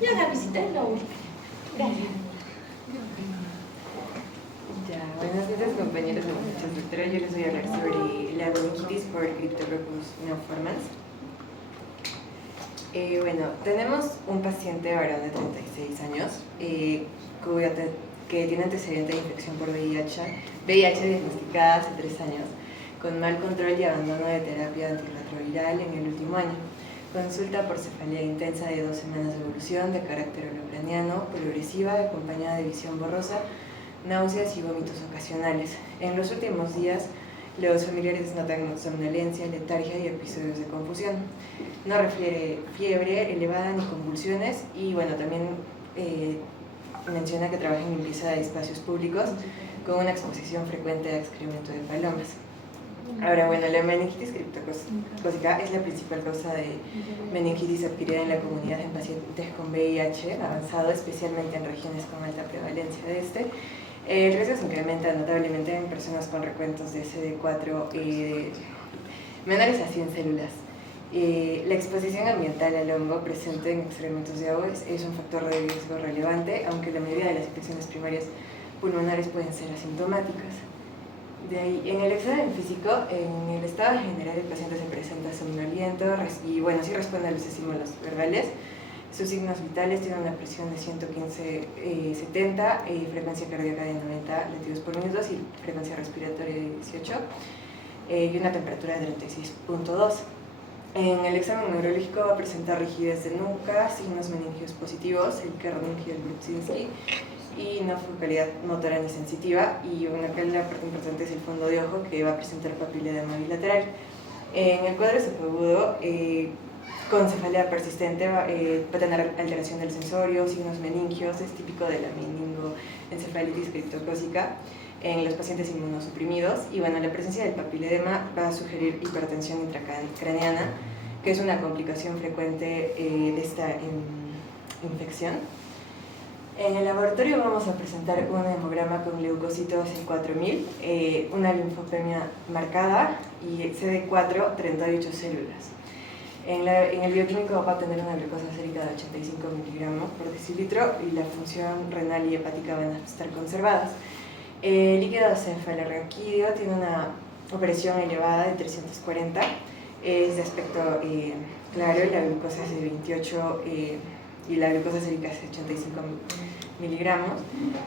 Ya, Gavisita, es lo último. Gracias. Ya, buenas noches compañeros de muchas doctora. Yo les voy a hablar sobre la bronquitis por Cryptococcus neoformans. Bueno, tenemos un paciente varón de 36 años que tiene antecedente de infección por VIH diagnosticada hace 3 años, con mal control y abandono de terapia antirretroviral en el último año. Consulta por cefalea intensa de 2 semanas de evolución de carácter holocraniano, progresiva, acompañada de visión borrosa, náuseas y vómitos ocasionales. En los últimos días, los familiares notan somnolencia, letargia y episodios de confusión. No refiere fiebre elevada ni convulsiones y bueno, también menciona que trabaja en limpieza de espacios públicos con una exposición frecuente a excremento de palomas. Ahora, bueno, la meningitis criptocócica es la principal causa de meningitis adquirida en la comunidad en pacientes con VIH avanzado, especialmente en regiones con alta prevalencia de este. El riesgo se incrementa notablemente en personas con recuentos de CD4 menores a 100 células. La exposición ambiental al hongo presente en excrementos de aves es un factor de riesgo relevante, aunque la mayoría de las infecciones primarias pulmonares pueden ser asintomáticas. De ahí, en el examen físico, en el estado general el paciente se presenta somnoliento y bueno, sí responde a los estímulos verbales. Sus signos vitales tienen una presión de 115/70, frecuencia cardíaca de 90 latidos por minuto y frecuencia respiratoria de 18 y una temperatura de 36.2. En el examen neurológico va a presentar rigidez de nuca, signos meningios positivos, el Kernig y el Brudzinski, y no focalidad motora ni sensitiva, y una la parte importante es el fondo de ojo, que va a presentar papiledema bilateral. En el cuadro cefoagudo, con cefalea persistente, va a tener alteración del sensorio, signos meningios, es típico de la meningoencefalitis criptocócica en los pacientes inmunosuprimidos, y bueno, la presencia del papiledema va a sugerir hipertensión intracraneana, que es una complicación frecuente de esta infección. En el laboratorio vamos a presentar un hemograma con leucocitos C4000, una linfopenia marcada y CD4, 38 células. En el bioquímico va a tener una glucosa sérica de 85 miligramos por decilitro y la función renal y hepática van a estar conservadas. El líquido cefalorraquídeo tiene una presión elevada de 340, es de aspecto claro, y la glucosa es de 28 y la glucosa sérica es de 85 miligramos,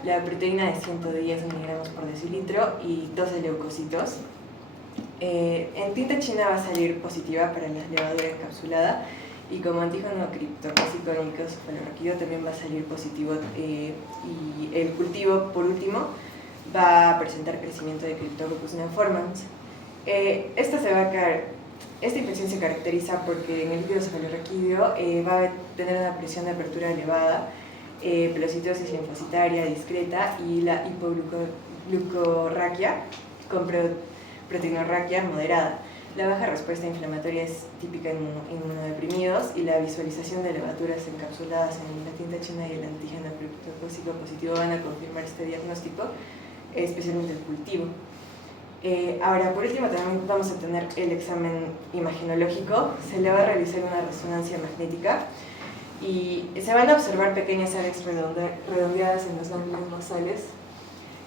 la proteína de 110 miligramos por decilitro y 12 leucocitos. En tinta china va a salir positiva para la levadura encapsulada y como antígeno criptocócico líquido cefalorraquídeo también va a salir positivo y el cultivo, por último, va a presentar crecimiento de Cryptococcus neoformans. Esta infección se caracteriza porque en el líquido cefalorraquídeo va a tener una presión de apertura elevada, pelocitosis linfocitaria discreta y la hipoglucorraquia con proteinorraquia moderada. La baja respuesta inflamatoria es típica en inmunodeprimidos y la visualización de levaturas encapsuladas en la tinta china y el antígeno criptocócico positivo van a confirmar este diagnóstico, especialmente el cultivo. Ahora, por último, también vamos a tener el examen imagenológico. Se le va a realizar una resonancia magnética y se van a observar pequeñas áreas redondeadas en los ganglios basales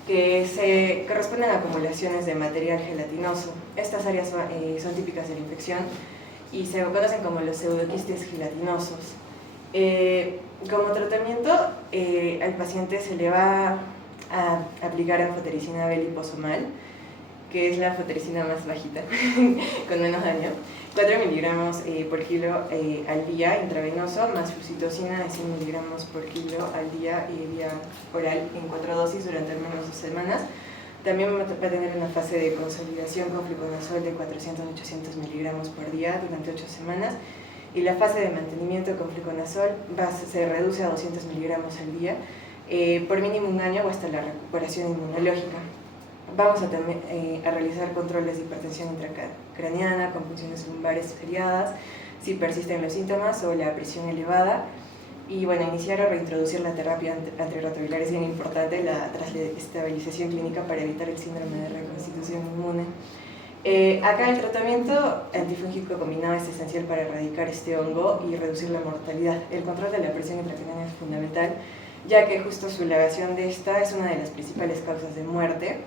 que se corresponden a acumulaciones de material gelatinoso. Estas áreas son típicas de la infección y se conocen como los pseudoquistes gelatinosos. Como tratamiento, al paciente se le va a aplicar anfotericina B liposomal, que es la anfotericina más bajita, con menos daño, 4 miligramos por kilo al día intravenoso, más flucitocina de 100 miligramos por kilo al día vía oral en 4 dosis durante al menos 2 semanas. También va a tener una fase de consolidación con fluconazol de 400-800 miligramos por día durante 8 semanas. Y la fase de mantenimiento con fluconazol se reduce a 200 miligramos al día por mínimo un año o hasta la recuperación inmunológica. Vamos a realizar controles de hipertensión intracraneana con punciones lumbares feriadas, si persisten los síntomas o la presión elevada. Y bueno, iniciar o reintroducir la terapia antirretroviral es bien importante, tras la estabilización clínica para evitar el síndrome de reconstitución inmune. Acá el tratamiento antifúngico combinado es esencial para erradicar este hongo y reducir la mortalidad. El control de la presión intracraneana es fundamental, ya que justo su elevación de esta es una de las principales causas de muerte.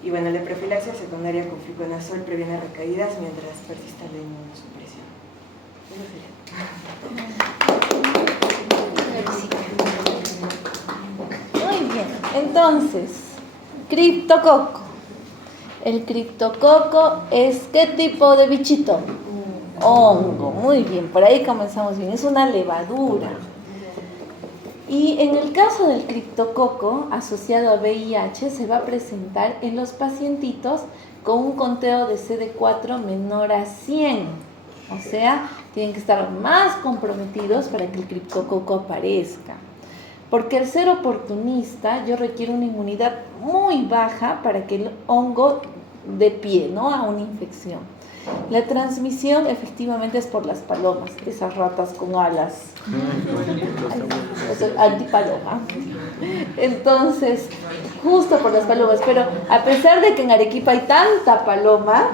Y bueno, la profilaxia secundaria con fluconazol previene recaídas mientras persista la inmunosupresión. Muy bien, entonces, criptococo. El criptococo es ¿qué tipo de bichito? hongo, muy bien, por ahí comenzamos bien, es una levadura. Y en el caso del criptococo asociado a VIH se va a presentar en los pacientitos con un conteo de CD4 menor a 100. O sea, tienen que estar más comprometidos para que el criptococo aparezca. Porque el ser oportunista yo requiero una inmunidad muy baja para que el hongo dé pie, ¿no?, a una infección. La transmisión efectivamente es por las palomas, esas ratas con alas. Antipaloma. Entonces, justo por las palomas. Pero a pesar de que en Arequipa hay tanta paloma,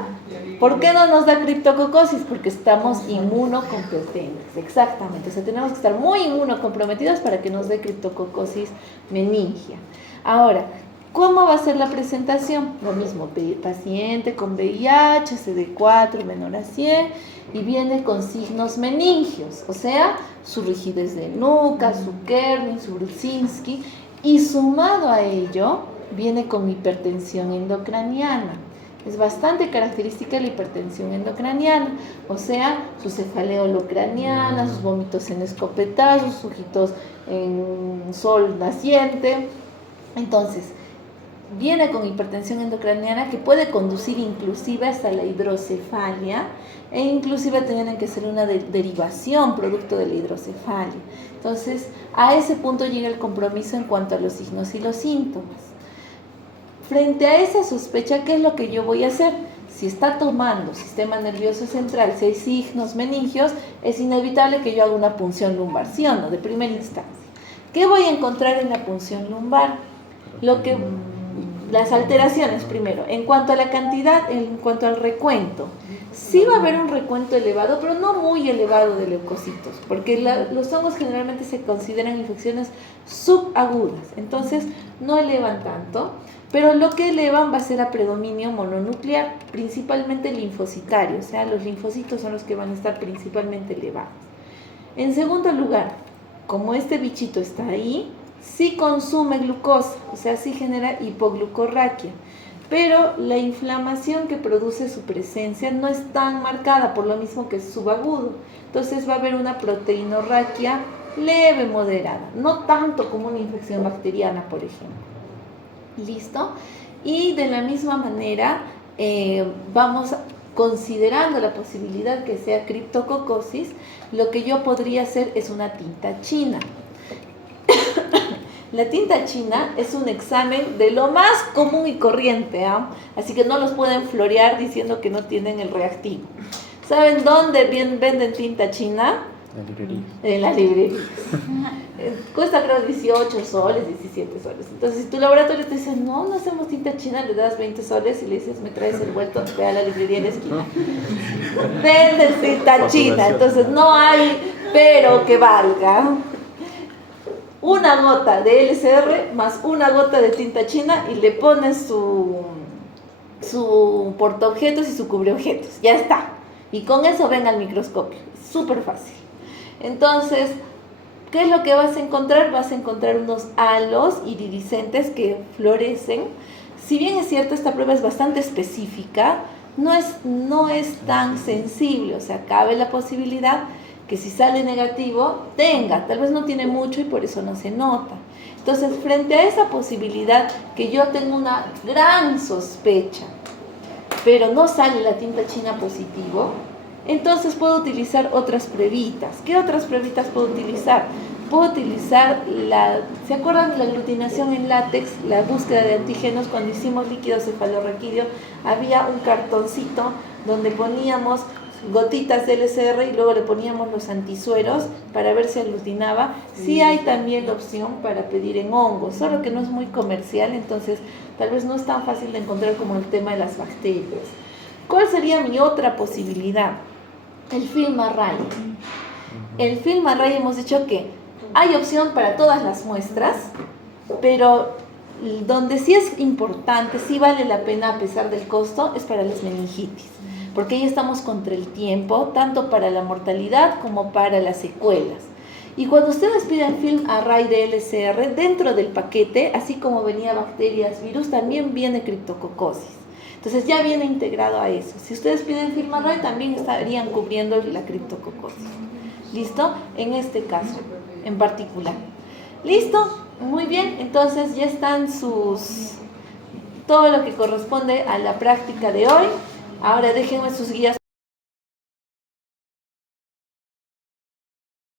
¿por qué no nos da criptococosis? Porque estamos inmunocompetentes, exactamente. O sea, tenemos que estar muy inmunocomprometidos para que nos dé criptococosis meningia. Ahora, ¿cómo va a ser la presentación? Lo mismo, paciente con VIH, CD4 menor a 100, y viene con signos meningios, o sea, su rigidez de nuca, su Kernin, su Brudzinski, y sumado a ello, viene con hipertensión endocraniana. Es bastante característica la hipertensión endocraniana, o sea, su cefalea holocraniana, sus vómitos en escopetazos, sus ojitos en sol naciente. Entonces, viene con hipertensión endocraniana que puede conducir inclusive hasta la hidrocefalia, e inclusive tienen que ser una derivación producto de la hidrocefalia. Entonces, a ese punto llega el compromiso en cuanto a los signos y los síntomas. Frente a esa sospecha, ¿qué es lo que yo voy a hacer? Si está tomando sistema nervioso central, si hay signos meningios, es inevitable que yo haga una punción lumbar, ¿sí o no?, de primera instancia. ¿Qué voy a encontrar en la punción lumbar? Las alteraciones primero, en cuanto a la cantidad, en cuanto al recuento. Sí va a haber un recuento elevado, pero no muy elevado de leucocitos, porque los hongos generalmente se consideran infecciones subagudas, entonces no elevan tanto, pero lo que elevan va a ser a predominio mononuclear, principalmente linfocitario, o sea, los linfocitos son los que van a estar principalmente elevados. En segundo lugar, como este bichito está ahí, sí consume glucosa, o sea, sí genera hipoglucorraquia, pero la inflamación que produce su presencia no es tan marcada, por lo mismo que es subagudo. Entonces va a haber una proteinorraquia leve, moderada, no tanto como una infección bacteriana, por ejemplo. ¿Listo? Y de la misma manera vamos considerando la posibilidad que sea criptococosis, lo que yo podría hacer es una tinta china. La tinta china es un examen de lo más común y corriente, ¿eh? Así que no los pueden florear diciendo que no tienen el reactivo. ¿Saben dónde venden tinta china? La librería. En las librerías. Cuesta creo 18 soles, 17 soles. Entonces si tu laboratorio te dice, no hacemos tinta china, le das 20 soles y le dices, me traes el vuelto, ve a la librería en la esquina. Venden tinta china, entonces no hay pero que valga. Una gota de LCR más una gota de tinta china y le pones su portaobjetos y su cubreobjetos. Ya está. Y con eso ven al microscopio. Es súper fácil. Entonces, ¿qué es lo que vas a encontrar? Vas a encontrar unos halos iridiscentes que florecen. Si bien es cierto, esta prueba es bastante específica, no es tan sensible. O sea, cabe la posibilidad que si sale negativo, tal vez no tiene mucho y por eso no se nota. Entonces, frente a esa posibilidad que yo tengo una gran sospecha, pero no sale la tinta china positivo, entonces puedo utilizar otras pruebitas. ¿Qué otras pruebitas puedo utilizar? Puedo utilizar ¿se acuerdan de la aglutinación en látex? La búsqueda de antígenos, cuando hicimos líquido cefalorraquídeo, había un cartoncito donde poníamos gotitas de LCR y luego le poníamos los antisueros para ver si aglutinaba. Sí hay también la opción para pedir en hongos, solo que no es muy comercial, entonces tal vez no es tan fácil de encontrar como el tema de las bacterias. ¿Cuál sería mi otra posibilidad? El film array. El film array hemos dicho que hay opción para todas las muestras, pero donde sí es importante, sí vale la pena a pesar del costo, es para las meningitis, porque ahí estamos contra el tiempo, tanto para la mortalidad como para las secuelas. Y cuando ustedes piden film array de LCR, dentro del paquete, así como venía bacterias, virus, también viene criptococosis. Entonces ya viene integrado a eso. Si ustedes piden firma ROI, también estarían cubriendo la criptococordia. ¿Listo? En este caso, en particular. ¿Listo? Muy bien, entonces ya están todo lo que corresponde a la práctica de hoy. Ahora déjenme sus guías.